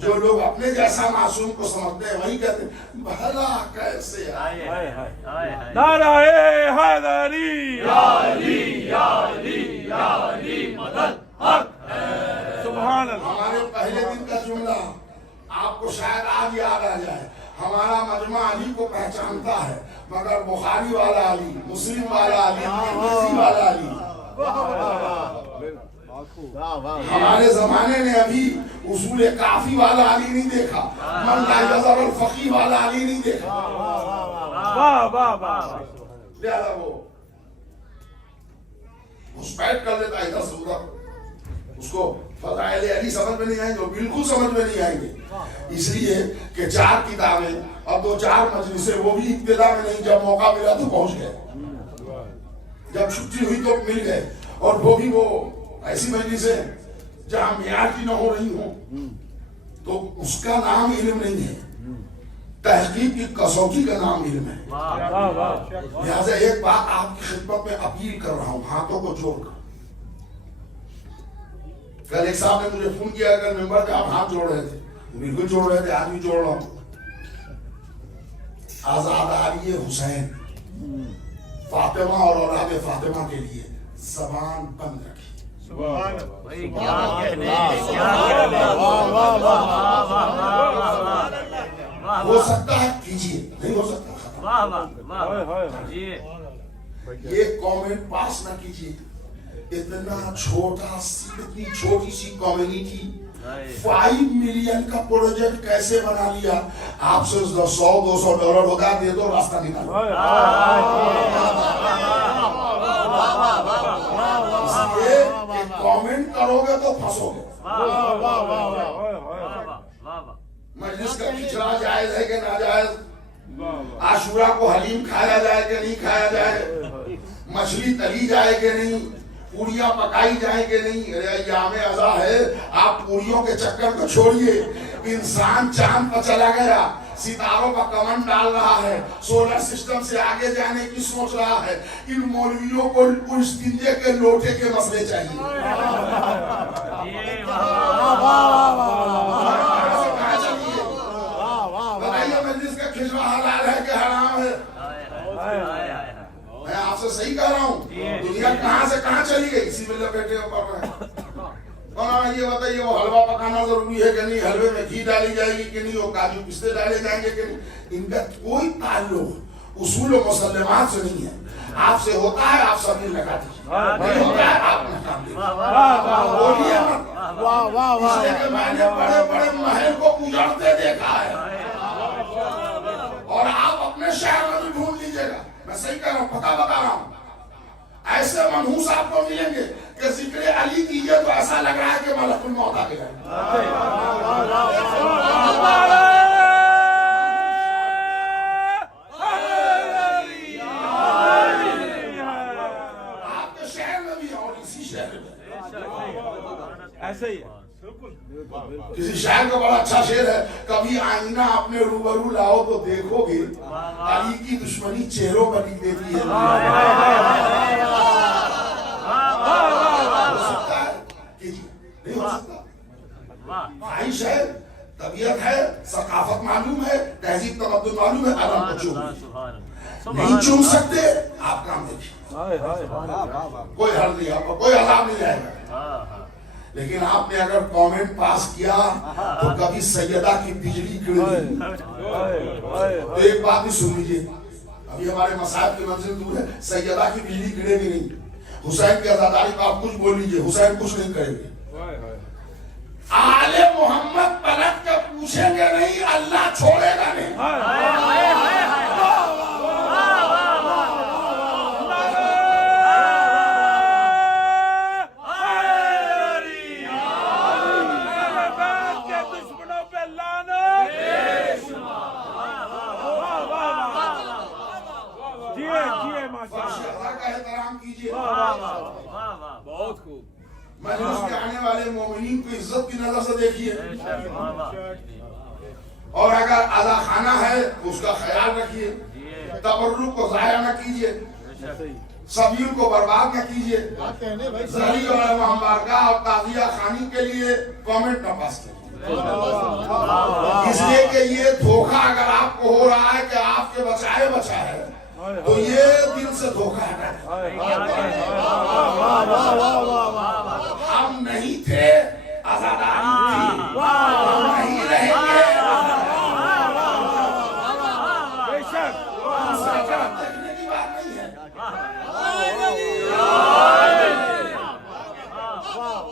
جو لوگ اپنے جیسا معصوم کو سمجھتے ہیں وہی کہتے ہیں بھلا کیسے نعرہ حیدری یا علی یا علی یا علی مدد حق سبحان اللہ. ہمارے پہلے دن کا جملہ آپ کو شاید آج یاد آ جائے. ہمارا مجمع علی کو پہچانتا ہے مگر بخاری والا علی، مسلم والا علی، ترمذی والا علی. ہمارے زمانے نے ابھی اصول کافی والا علی نہیں دیکھا، من لا یذر الفقی والا علی نہیں دیکھا. واہ واہ واہ. لہذا وہ مسپیٹ کر لیتا ہے ادھر سے ادھر. اس کو فضائل علی سمجھ میں نہیں آئیں گے، بالکل سمجھ میں نہیں آئیں گے. اس لیے کہ 4 کتابیں اور 2-4 مجلسیں، وہ بھی ابتدا میں نہیں، جب موقع ملا تو پہنچ گئے، جب چھٹی ہوئی تو مل گئے. اور وہ بھی وہ ایسی مجلسیں جہاں معیار کی نہ ہو رہی ہوں تو اس کا نام علم نہیں ہے، تحقیق کی کسوٹی کا نام علم ہے. لہٰذا ایک بات آپ کی خدمت میں اپیل کر رہا ہوں ہاتھوں کو جوڑ کر. کل ایک صاحب نے مجھے فون کیا کل ممبر پہ آپ ہاتھ جوڑ رہے تھے. بالکل جوڑ رہے تھے، آج بھی جوڑ رہا ہوں. آزاداری حسین فاطمہ اور اولاد فاطمہ کے لیے زبان بند رکھی. ہو سکتا ہے کیجیے، نہیں ہو سکتا یہ کامنٹ پاس نہ کیجیے. اتنا اتنی چھوٹی سی کمیونٹی 5 ملین کا پروجیکٹ کیسے بنا لیا. آپ سے $100-200 ہوگا، دے دو، راستہ نکالو. کامنٹ کرو گے تو پھنسو گے. مجلس کا کھچڑا جائز ہے کہ ناجائز؟ عاشورہ کو حلیم کھایا جائے کہ نہیں کھایا جائے؟ مچھلی تلی جائے کہ نہیں؟ پوریاں پکائی جائیں کہ نہیں؟ ایام عزا ہے، آپ پوریوں کے چکر کو چھوڑیے. انسان چاند پر چلا گیا، ستاروں کا کمن ڈال رہا ہے، سولر سسٹم سے آگے جانے کی سوچ رہا ہے. ان مولویوں کو اس دنیا کے لوٹے کے مسئلے چاہیے. بتائیے مجلس کا کھچڑا حلال ہے کہ حرام ہے؟ میں آپ سے صحیح کہہ رہا ہوں. دنیا کہاں سے کہاں چلی گئی، اسی میں لپیٹے اوپر میں. اور یہ بتائیے وہ حلوہ پکانا ضروری ہے کہ نہیں، حلوے میں گھی ڈالی جائے گی کہ نہیں، وہ کاجو پستے ڈالے جائیں گے کہ نہیں. ان کا کوئی تعلق اصول و مسلمات سے نہیں ہے. آپ سے ہوتا ہے آپ سبھی لگا دیجیے، نہیں ہوتا ہے آپ نکال دیجیے. بولیے مت، اس لیے کہ میں نے بڑے بڑے محل کو اجڑتے دیکھا ہے. اور آپ اپنے شہر میں بھی ڈھونڈ لیجیے گا، میں صحیح کہہ رہا ہوں، پتہ بتا رہا ہوں. ایسے منحوس آپ کو ملیں گے کہ ذکر علی کیجئے تو ایسا لگ رہا ہے کہ ملک الموت آ گیا. آپ کے شہر میں بھی اور اسی شہر میں ایسے ہی کسی شہر کا بڑا اچھا شعر ہے، کبھی آئینہ اپنے روبرو لاؤ تو دیکھو گے علی کی دشمنی چہروں پر لکھ دیتی ہے. نہیں ہو سکتا. خواہش ہے، طبیعت ہے، ثقافت معلوم ہے، تہذیب تمدن معلوم ہے، عالم کو چوم نہیں چوم سکتے. آپ کام دیکھیے، کوئی حل نہیں، آپ کو کوئی عذاب نہیں جائے گا. لیکن آپ نے اگر کامنٹ پاس کیا تو کبھی سیدہ کی بجلی گری. تو ایک بات بھی سن لیجیے، ابھی ہمارے مصائب کی منزل دور ہے، سیدہ کی بجلی گرے گی نہیں. حسین کی عزاداری کو آپ کچھ بول لیجیے، حسین کچھ نہیں کریں گے. آل محمد پلٹ کے پوچھیں گے نہیں، اللہ چھوڑے گا نہیں. بہت خوب. مجلس کے آنے والے مومنین کو عزت کی نظر سے دیکھیے، اور اگر اعلیٰ خانہ ہے تو اس کا خیال رکھیے. تبرک کو ضائع نہ کیجیے، سبیل کو برباد نہ کیجیے. زری اور بارگاہ اور تعزیہ خانی کے لیے کامنٹ نہ پاس کیجیے. اس لیے کہ یہ دھوکہ اگر آپ کو ہو رہا ہے کہ آپ کے بچائے بچائے تو یہ دل سے دھوکہ ہے. ہم نہیں تھے آزاداری تھی, ہم نہیں رہیں گے. دیکھنے کی بات نہیں ہے,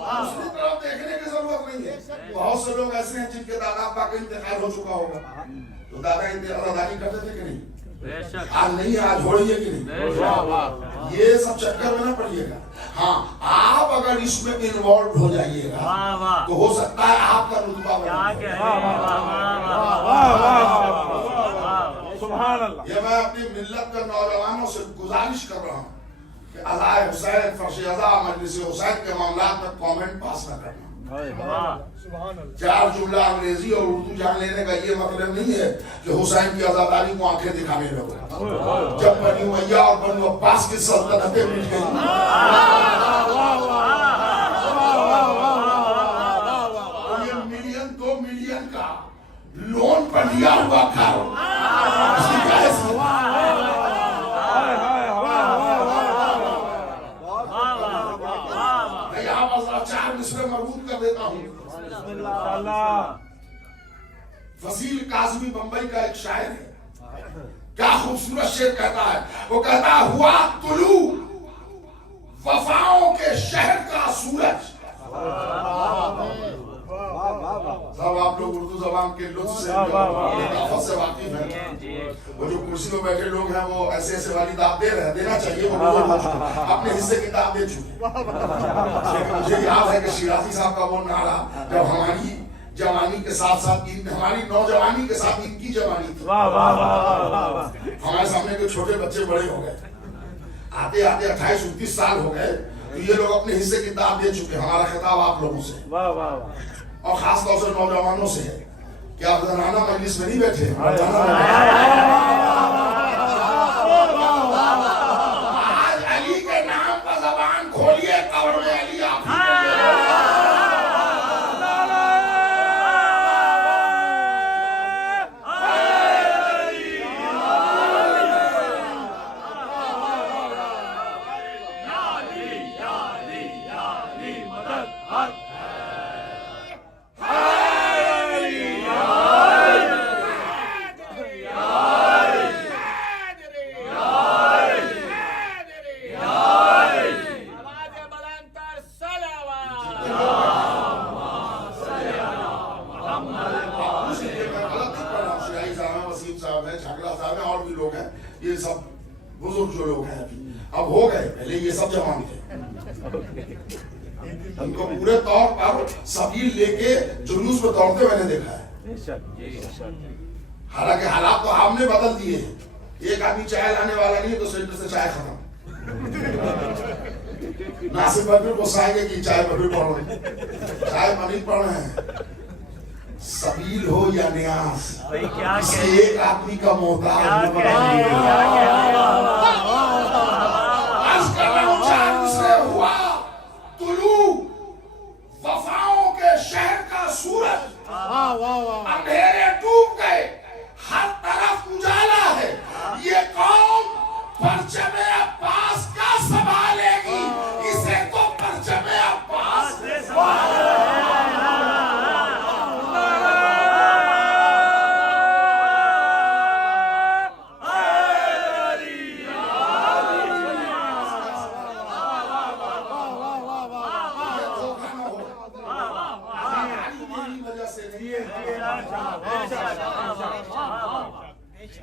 دوسری طرف دیکھنے کی ضرورت نہیں ہے. بہت سے لوگ ایسے ہیں جن کے دادا ابا کا انتقال ہو چکا ہوگا, تو دادا آزاداری کرتے تھے کہ نہیں؟ آج نہیں, آج ہو رہی ہے کہ نہیں؟ یہ سب چکر میں نہ پڑیے گا. ہاں, آپ اگر اس میں انوالو ہو جائیے گا تو ہو سکتا ہے آپ کا رتبہ بڑھے. سبحان اللہ. یہ میں اپنی ملت کے نوجوانوں سے گزارش کر رہا ہوں کہ عزائے حسین, فرش عزا, مجلس حسین کے معاملات میں کامنٹ پاس نہ کرنا. چار جملہ انگریزی اور اردو جان لینے کا یہ مطلب نہیں ہے کہ حسین کی عزاداری کو آنکھیں دکھانے لگے. جب بنی امیہ اور بنی عباس کی سلطنتیں مٹ گئی, یہ ملین 2 ملین کا لون پر لیا ہوا گھر, اس کی کیا حیثیت؟ میں یہاں پر 4 مصرے مربوط کر دیتا ہوں. فضیل کاظمی بمبئی کا ایک شاعر ہے, کیا خوبصورت شعر کہتا ہے. وہ کہتا ہے, ہوا طلوع وفاؤں کے شہر کا سورج. صاحب آپ لوگ اردو زبان کے لطف سے لطافت سے واقف ہیں. وہ جو کرسی میں بیٹھے لوگ ہیں وہ ایسے ایسے والی دعوت دے رہے ہیں, دینا چاہیے, وہ بزرگ ہو چکے, اپنے حصے کی دعوت دے چکے. مجھے یاد ہے کہ شیرازی صاحب کا وہ نعرہ جب ہماری جوانی کے ساتھ ساتھ ہماری نوجوانی کے ساتھ ان کی جوانی تھی, ہمارے سامنے کے چھوٹے بچے بڑے ہو گئے, آتے آتے 28-29 سال ہو گئے, تو یہ لوگ اپنے حصے کی دعوت دے چکے. ہمارا خطاب آپ لوگوں سے اور خاص طور سے نوجوانوں سے ہے کہ آپ زنانہ مجلس میں نہیں بیٹھے, آج علی کے نام پر زبان کھولیے, قبر میں علی آپ یہ سب بزرگ جو لوگ ہیں اب ہو گئے, پہلے یہ سب جوان تھے. ان کو پورے طور پر سبیل لے کے جلوس میں دوڑتے میں نے دیکھا ہے. حالانکہ حالات تو ہم نے بدل دیے ہیں. ایک آدمی چائے لانے والا نہیں ہے تو سینٹر سے چائے ختم. ناصر بھائی کو سائیں گے کہ چائے بھائی پڑھ رہے ہیں, چائے بھائی پڑھ رہے ہیں. سبیل ہو یا نیاز, کسی ایک آدمی کا محتاج ہوا. طلوع وفاؤں کے شہر کا سورج, اندھیرے ڈوب گئے, ہر طرف اجالا ہے. یہ قوم پرچم عباس کا سنبھالے گی, اسے تو پرچم عباس نے سنبھالا.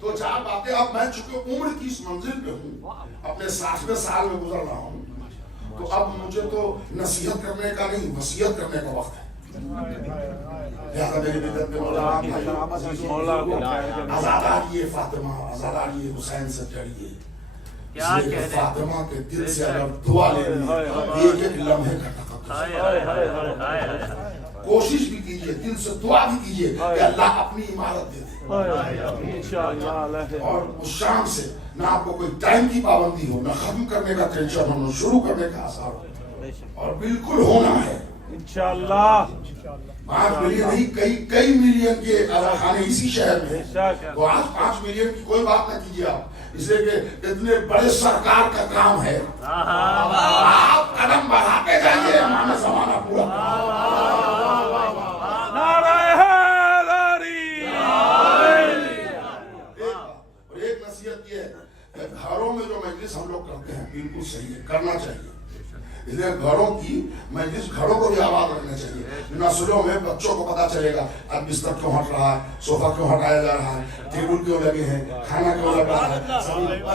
تو 4 باتیں. اب میں چونکہ عمر کی اس منزل پہ ہوں, اپنے 60ویں سال میں گزر رہا ہوں, تو اب مجھے تو نصیحت کرنے کا نہیں, وصیت کرنے کا وقت ہے. لہذا میرے بدت میں آزاداری فاطمہ, آزاداری حسین سے جڑیے. اس لیے کہ فاطمہ کے دل سے اگر دعا لینی ایک ایک لمحے کا کوشش بھی کیجئے, دل سے دعا بھی کیجئے کہ اللہ اپنی عمارت دے دے. اور اس شام سے نہ آپ کو کوئی ٹائم کی پابندی ہو, نہ ختم کرنے کا ٹینشن ہو, نہ شروع کرنے کا آثار ہو, اور بالکل ہونا ہے انشاءاللہ. 5 ملین نہیں کئی ملین کے اذا خانے اسی شہر میں ہیں. تو آج 5 ملین کی کوئی بات نہ کیجیے آپ، اس لیے کہ اتنے بڑے سرکار کا کام ہے. آپ قدم بڑھاتے جائیے، ہمارا زمانہ پورا. اور ایک نصیحت یہ ہے، گھروں میں جو مجلس ہم لوگ کرتے ہیں بالکل صحیح ہے، کرنا چاہیے. اس لیے گھروں کی مجلس گھروں کو بھی آباد رکھنا چاہیے. نسلوں میں بچوں کو پتا چلے گا اب بستر کیوں ہٹ رہا ہے، صوفہ کیوں ہٹایا جا رہا ہے، ٹیبل کیوں لگے ہیں، کھانا کیوں لگ رہا ہے.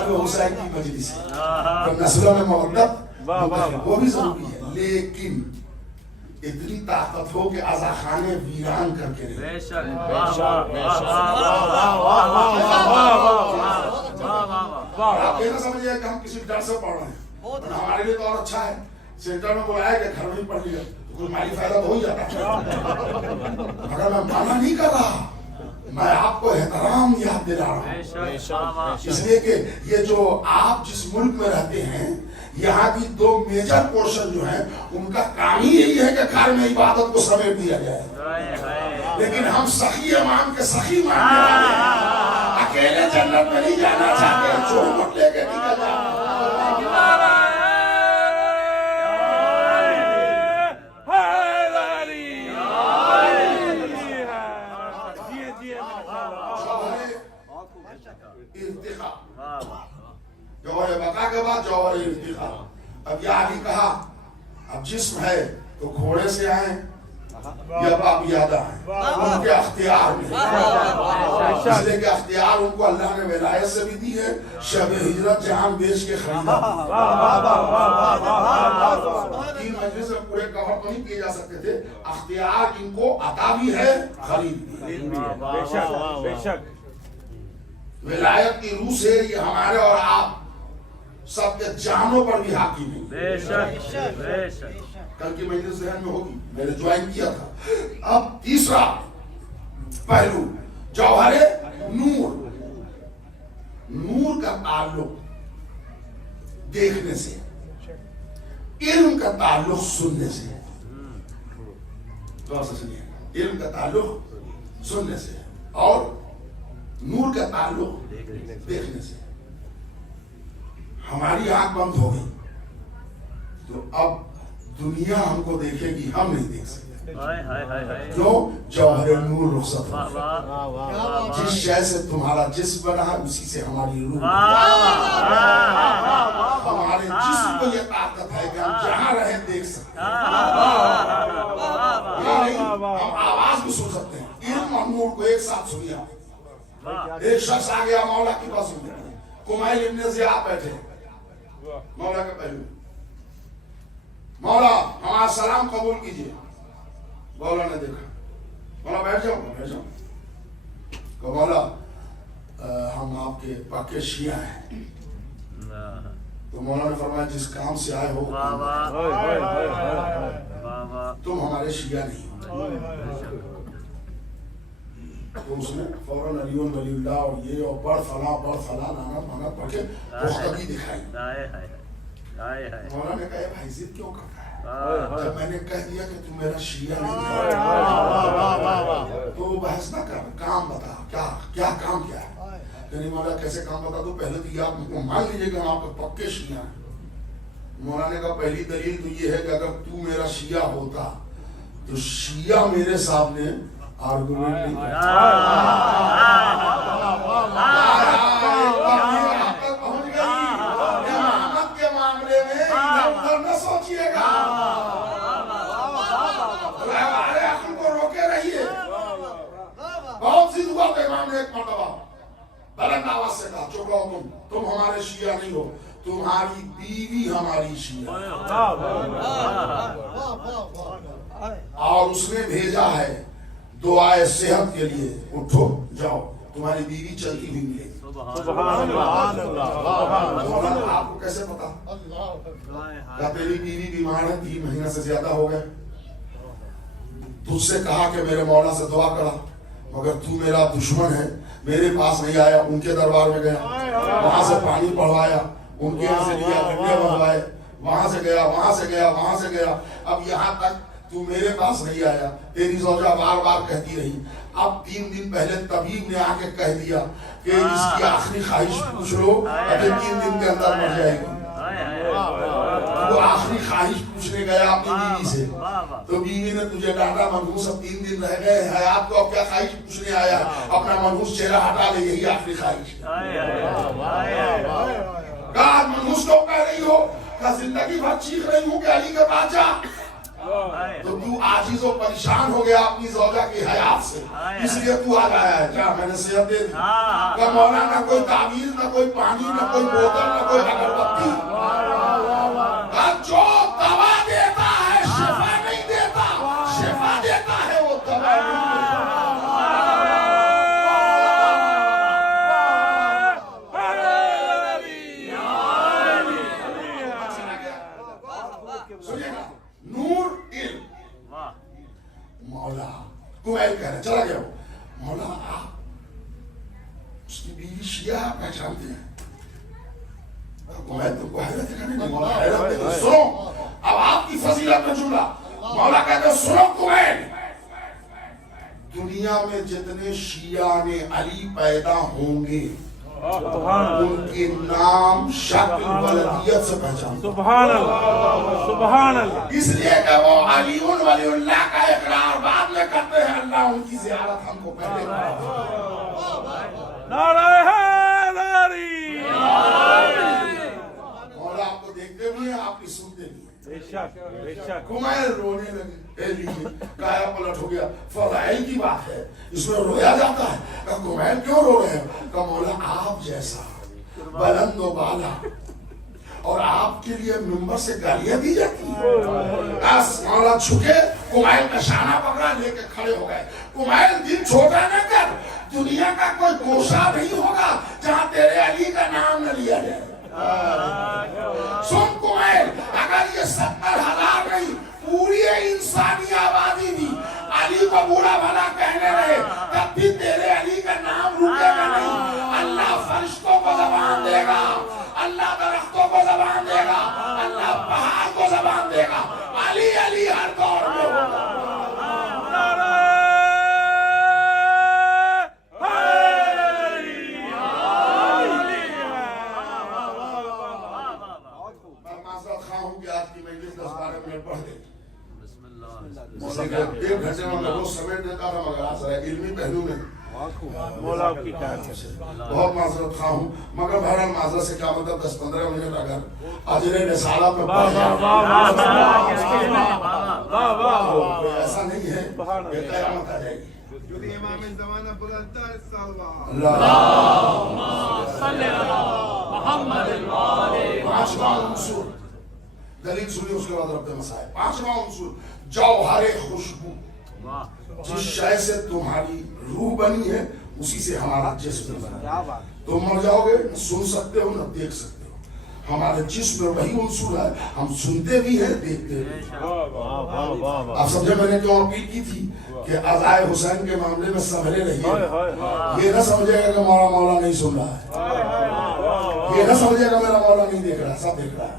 ابو حسین کی مجلس ہے تو نسلوں میں مودت وہ بھی ضروری ہے. لیکن اتنی طاقت ہو کہ عزا خانے ویران کر کے رہے. آپ یہ نہ سمجھئے کہ ہم کسی ڈر سے پڑھ رہے ہیں. ہمارے لیے تو اور اچھا ہے، سینٹر میں بلایا کہ گھر میں پڑھ لیا کوئی مالی فائدہ تو ہو ہی جاتا ہے. مگر میں مانا نہیں کر رہا، میں آپ کو احترام یاد دلا رہا ہوں. اس لیے کہ یہ جو آپ جس ملک میں رہتے ہیں، یہاں کی 2 میجر پورشن جو ہیں ان کا کام ہی یہی ہے کہ گھر میں عبادت کو سمیٹ دیا جائے. لیکن ہم سخی امام کے سخی ماننے والے ہیں، اکیلے جنت میں نہیں جانا چاہتے، چومٹ لے کے نکل جاتے. جوہر بقا کے بعد جوہر ارتقا. اب یہ علی کہا اب جسم ہے تو گھوڑے سے آئیں یا بابیادہ آئیں، ان کے اختیار میں. اس لیے کہ اختیار ان کو اللہ نے ولایت سے بھی دی ہے، شب ہجرت جہان بیچ کے خریدا. 3 مجلس میں پورے کور تو نہیں کیے جا سکتے تھے. اختیار ان کو عطا بھی ہے، خرید بھی ہے. ولایت کی روح سے یہ ہمارے اور آپ سب کے جانوں پر بھی حاکم ہے. بے شک. کل کی مجلس ذہن میں ہوگی، میں نے جوائن کیا تھا. اب تیسرا پہلو جوہر نور. نور کا تعلق دیکھنے سے، علم کا تعلق سننے سے. علم کا تعلق سننے سے اور نور کا تعلق دیکھنے سے. ہماری آنکھ بند ہو گئی تو اب دنیا ہم کو دیکھے گی، ہم نہیں دیکھ سکتے. کیوں؟ جوہر نور رخصت ہو. جس شے سے تمہارا جسم بنا اسی سے ہماری روح. ہمارے جسم کو یہ طاقت ہے کہ ہم جہاں رہیں دیکھ سکتے ہیں. ہم آواز بھی سن سکتے ہیں. علم اور نور کو ایک ساتھ سنیا. ایک شخص آ گیا مولا کی پاس، کمائل ابن زیاد بیٹھے مولا کے پہلو. مولا ہمارا سلام قبول کیجئے. مولا نے دیکھا، مولا بیٹھ جاؤ. کہ مولا ہم آپ کے پکے شیعہ ہیں. تو مولا نے فرمایا جس کام سے آئے ہو تم ہمارے شیعہ نہیں. تو اس نے فوراً علی ولی اللہ اور یہ اور بڑھ فلاں نانا پڑھ کے پختگی دکھائی. مولا نے کہا بھائی ضد کیوں کرتا ہے؟ جب میں نے کہہ دیا کہ تم میرا شیعہ نہیں تو بحث نہ کر، کام بتا کیا کام کیا ہے. یعنی مولا کیسے کام بتا دو؟ پہلے تو یہ آپ کو مان لیجیے کہ ہم آپ کے پکے شیعہ ہیں. مولا نے کہا پہلی دلیل تو یہ ہے کہ اگر تو میرا شیعہ ہوتا تو شیعہ میرے سامنے آرگومنٹ نہیں کرتا. پہنچ گئی امامت کے معاملے میں ادھر نہ سوچیے گا. ہمارے عقل کو روکے رہیے. بہت سی دعا کے امام نے ایک مرتبہ بلند آواز سے کہا چپ رہو تم ہمارے شیعہ نہیں ہو، تمہاری بیوی ہماری شیعہ. اور اس نے بھیجا ہے دعائے صحت کے لیے، اٹھو جاؤ تمہاری بیوی چلتی ہوئی ملے گی. آپ کو کیسے پتا؟ کہا تیری بیوی بیمار ہے، 3 مہینہ سے زیادہ ہو گئے. تجھ سے کہا کہ میرے مولا سے دعا کرا، مگر تو میرا دشمن ہے، میرے پاس نہیں آیا. ان کے دربار میں گیا، وہاں سے پانی پڑھوایا، ان کے یہاں سے لیا ڈنڈے بنوائے، وہاں سے گیا. اب یہاں تک تو میرے پاس نہیں آیا. تیری زوجہ بار بار کہتی رہی. اب 3 دن پہلے طبیب نے آ کے کہہ دیا کہ اس کی آخری خواہش پوچھ لو, اگر 3 دن کے اندر مر جائے گی. وہ آخری خواہش پوچھنے گیا اپنی بیوی سے, تو بیوی نے تجھے ڈانٹا, منحوس اب 3 دن رہ گئے حیات کو, اب کیا خواہش پوچھنے آیا, اپنا منحوس چہرہ ہٹا لے, یہی آخری خواہش. کہا منحوس کو کہہ رہی ہو, کہا زندگی بھر چیخ رہی ہوں کہ علی کے پاس جا. تو تو عاجز و پریشان ہو گیا اپنی زوجہ کی حیات سے, اس لیے تو آ گیا ہے. کیا میں نے صحت دے دی. کہ مولا نہ کوئی تعویذ, نہ کوئی پانی, نہ کوئی بوتل, نہ کوئی اگربتی. جو دوا دیتا ہے شفا نہیں دیتا, شفا دیتا ہے وہ دوا نہیں دیتا. نور علم. مولا کوئل کہہ رہے, چلا گیا وہ. مولا آپ اس کی بیوی شیعہ پہچانتے ہیں. سنو اب آپ کی فضیلت میں جملہ. مولا کہتے ہیں سنو کوئل, دنیا میں جتنے شیعہ نے علی پیدا ہوں گے ان کے نام شکل ولدیت سے پہچان. سبحان اللہ, سبحان اللہ. اس لیے کہ وہ علی ولی اللہ کا اقرار بعد میں کرتے ہیں, اللہ ان کی زیارت ہم کو پہلے نعرہ حیدری. مولا آپ کو دیکھتے بھی ہیں, آپ کی سنتے بھی ہیں. بے شک, بے شک. کمائل رونے لگے, کایا پلٹ ہو گیا. فضائل کی بات ہے, اس میں رویا جاتا ہے. کہ کمائل کیوں رو رہے ہیں؟ کہ مولا آپ جیسا بلند و بالا, اور آپ کے لیے ممبر سے گالیاں دی جاتی ہیں. مولا جھکے, کمائل کا شانہ پکڑا, لے کے کھڑے ہو گئے. کمائل دل چھوٹا نہ کر, دنیا کا کوئی گوشہ نہیں ہوگا جہاں تیرے علی کا نام نہ لیا جائے. سن کمائل, اگر یہ 70,000 نہیں پوری انسانی آبادی بھی علی کو بوڑھا بھلا کہنے رہے, تب بھی تیرے علی کا نام رکے گا نہیں. اللہ فرشتوں کو زبان دے گا, اللہ درختوں کو زبان دے گا, اللہ پہاڑ کو زبان دے گا. علی علی ہر دور میں ہوگا. ایک گھنٹے میں میں روز سمیٹ دیتا تھا, مگر آج علمی پہلو میں مولا کی خیر سے بہت معذرت خواہ ہوں. مگر بہرحال معذرت سے کیا مطلب 10-15 منٹ اگر اجر رسالت میں پڑھ جائے تو ایسا نہیں ہے کہ قیامت آ جائے گی. امام زمانہ بلندہ الصلوات. اللہم صلی اللہ محمد الوالد. 5واں عنصر, دلیل سنی اس کے بعد رب مسائل. 5واں عنصر جوہر خوشبو. جس شے سے تمہاری روح بنی ہے اسی سے ہمارا جسم بنا. تم مر جاؤ گے, نہ سن سکتے ہو نہ دیکھ سکتے ہو. ہمارے جسم میں وہی عنصر ہے, ہم سنتے بھی ہیں دیکھتے بھی. آپ سمجھے میں نے کیوں اپیل کی تھی کہ عزائے حسین کے معاملے میں سنبھلے رہیے. یہ نہ سمجھے گا کہ ہمارا مولا نہیں سن رہا ہے, یہ نہ سمجھے گا میرا مولا نہیں دیکھ رہا, سب دیکھ رہا ہے.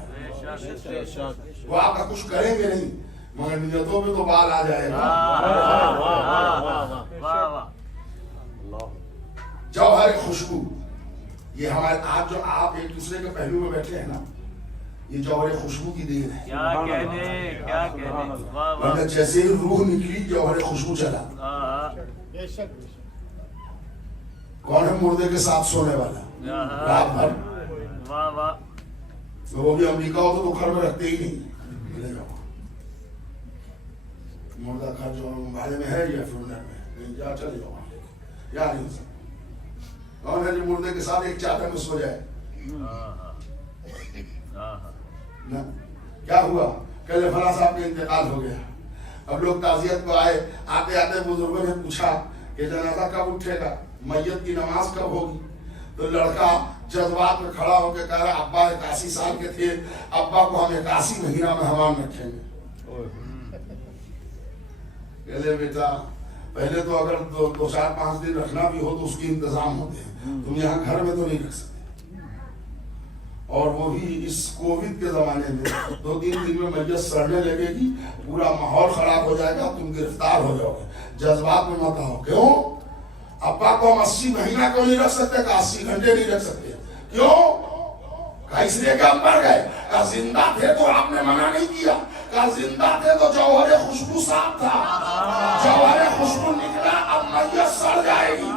وہ آپ کا کچھ کریں گے نہیں, مگر نیتوں پہ تو بال آ جائے گا. جوہر خوشبو, یہ ہمارے آج جو آپ ایک دوسرے کے پہلو میں بیٹھے ہیں نا, یہ جوہر خوشبو کی دیر ہے. کیا کہنے, کیا کہنے. جیسے ہی روح نکلی جوہر خوشبو چلا. کون ہے مردے کے ساتھ سونے والا رات بھر؟ وہ بھی امریکہ ہو تو گھر میں رکھتے ہی نہیں. مردہ گھر جو بھاڑے میں ہے یا فلنر میں, جا چلے جاؤ یا نہیں سکتا. کون ہے جو مردے کے ساتھ ایک چادر میں سو جائے؟ کیا ہوا؟ کل فلاں صاحب کا انتقال ہو گیا. اب لوگ تعزیت کو آئے, آتے آتے بزرگوں نے پوچھا کہ جنازہ کب اٹھے گا, میت کی نماز کب ہوگی؟ تو لڑکا جذبات میں کھڑا ہو کے کہہ رہا ابا 81 سال کے تھے, ابا کو ہم 81 مہینہ مہمان رکھیں گے. کہلے بیٹا پہلے تو اگر 2-4-5 دن رکھنا بھی ہو تو اس کی انتظام ہوتے ہیں, تم یہاں گھر میں تو نہیں رکھ سکتے. اور وہ بھی اس کووڈ کے زمانے میں 2-3 دن میں میت سڑنے لگے گی, پورا ماحول خراب ہو جائے گا, تم گرفتار ہو جاؤ گے. جذبات میں مت آؤ. کیوں؟ ابا کو ہم 80 مہینہ کیوں نہیں رکھ سکتے, کہ 80 گھنٹے نہیں رکھ سکتے؟ کیوں؟ کہ اس لیے کہ ہم مر گئے. کہ زندہ تھے تو آپ نے منع نہیں کیا, کہ زندہ تھے تو جوہر خوشبو صاف تھا, جوہر خوشبو نکلا, اب میت سڑ جائے گی.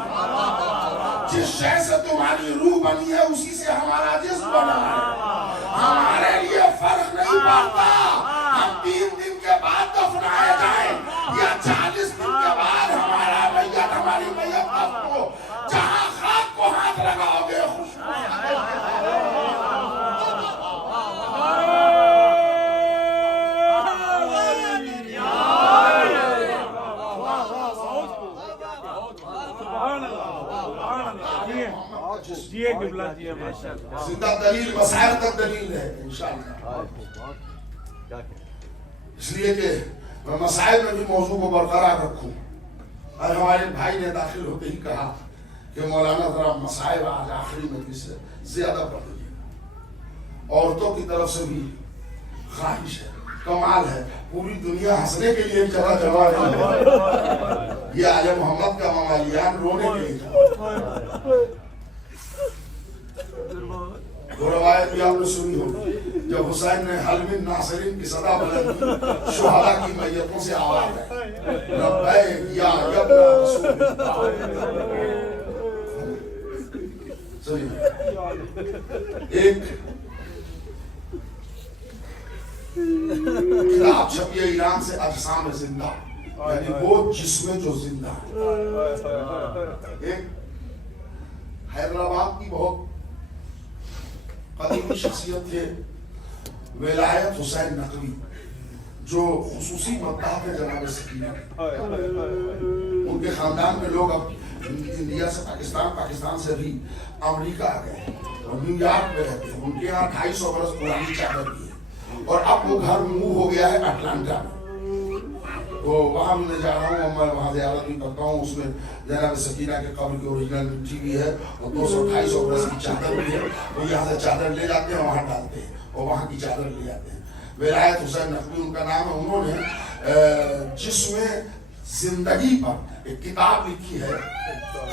جس شے سے تمہاری روح بنی ہے اسی سے ہمارا جسم بنا ہے. ہمارے لیے فرق نہیں پڑتا ہم 3 دن کے بعد دفنائے جائیں یا 40 دن کے بعد ہمارا میت, ہماری میت دفن ہو. جہاں خاک کو ہاتھ لگاؤ گے خوشبو زندہ دلیل مسائل تک دلیل ہے انشاءاللہ. اس لیے کہ میں مسائل میں بھی موضوع کو برقرار رکھوں. اور ہمارے بھائی نے داخل ہوتے ہی کہا کہ مولانا ذرا مسائل آج آخری مجلس سے زیادہ پڑھ لیجیے. عورتوں کی طرف سے بھی خواہش ہے, کمال ہے, پوری دنیا ہنسنے کے لیے چلا جمع ہے, یہ آل محمد کا ممالیان رونے کے لیے جمع. وہ روایت بھی آپ نے سنی ہوگی, جب حسین نے حل من ناصرین کی صدا بلند کی, شہداء کی میتوں سے آواز ہے لبیک یا ابن رسول اللہ. ایک کتاب چھپی ہے ایران سے, اجسام زندہ, یعنی وہ جسم جو زندہ ہے. ایک حیدرآباد کی بہت قدیمی شخصیت تھے ولایت حسین نقوی, جو خصوصی مداح تھے جناب سکینہ. ان کے خاندان میں لوگ اب انڈیا سے پاکستان, پاکستان سے بھی امریکہ آ گئے اور نیو یارک میں رہتے ہیں. ان کے یہاں 250 برس پرانی چادر بھی ہے, اور اب وہ گھر موو ہو گیا ہے اٹلانٹا میں. تو وہاں میں جا رہا ہوں, میں وہاں زیارت بھی کرتا ہوں. اس میں جناب سکینہ کے قبر کی اوریجنل مٹی بھی ہے, اور 200-250 برس کی چادر بھی ہے. وہ یہاں سے چادر لے جاتے ہیں, وہاں ڈالتے ہیں, اور وہاں کی چادر لے جاتے ہیں. ولایت حسین نقوی ان کا نام ہے. انہوں نے جسم زندگی پر ایک کتاب لکھی ہے,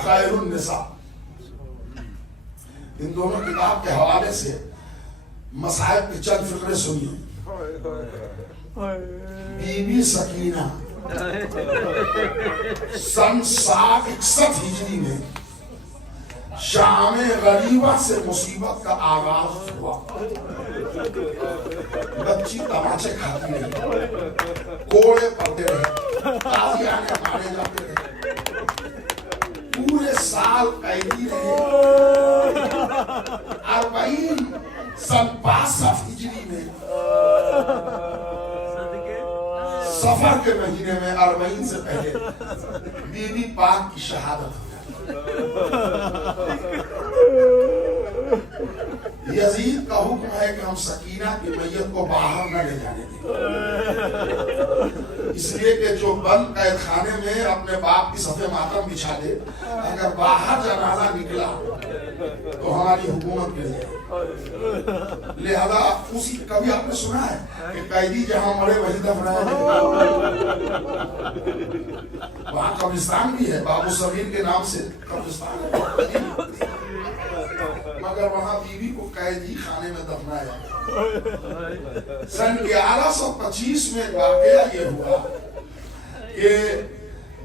خیر النساء. ان دونوں کتاب کے حوالے سے مسائل کے چند فقرے سنیے. بی بی سکینہ سن 61 ہجری میں شام غریبہ سے مصیبت کا آغاز ہوا. بچی تماچے کھاتی رہی, کوڑے پڑتے رہے, قاضیانے مارے جاتے رہے, پورے سال قیدی رہے. 40 سن 62 ہجری میں سفر کے مہینے میں 40 سے پہلے بی بی پاک کی شہادت ہو گئی. یزید کا حکم ہے کہ ہم سکینہ کی میت کو باہر نہ لے جانے دیں, اس لیے کہ جو بند قید خانے میں اپنے باپ کی صفحے ماتم بچھا دے, اگر باہر جنازہ نکلا تو ہماری حکومت گر جائے. لہذا اسی کبھی آپ نے سنا ہے کہ قیدی جہاں مرے وہی دفنایا جائے. وہاں قبرستان بھی ہے, بابو صغیر کے نام سے قبرستان ہے, مگر وہاں بیوی کو قیدی خانے میں دفنایا. سن 1125 میں واقعہ یہ ہوا کہ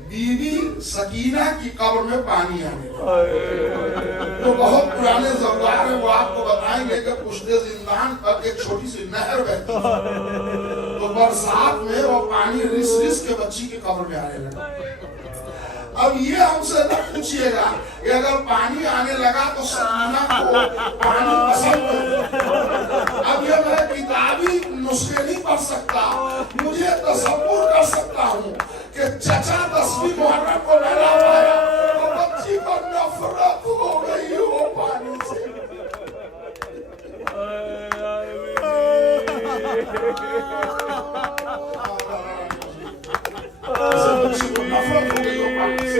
بی بی سکینہ کی قبر میں پانی آنے لگا. تو بہت پرانے زوار ہیں, وہ آپ کو بتائیں گے کہ پشت زندان پر ایک چھوٹی سی نہر بہتی ہے, تو برسات میں وہ پانی رس رس کے بچی کی قبر میں آنے لگا. اب یہ ہم سے نہ پوچھئے گا کہ اگر پانی آنے لگا تو سکینہ کو پانی پسند ہے. اب یہ میں کتابی نسخے نہیں پڑھ سکتا, مجھے تصور کر سکتا ہوں کہ چچا 10ویں محرم کو نہ لا پایا تو بچی پر نفرت ہو گئی ہو پانی سے. بچی کو نفرت ہو گئی ہو پانی سے.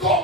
2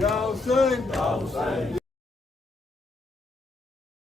Ya Hussein,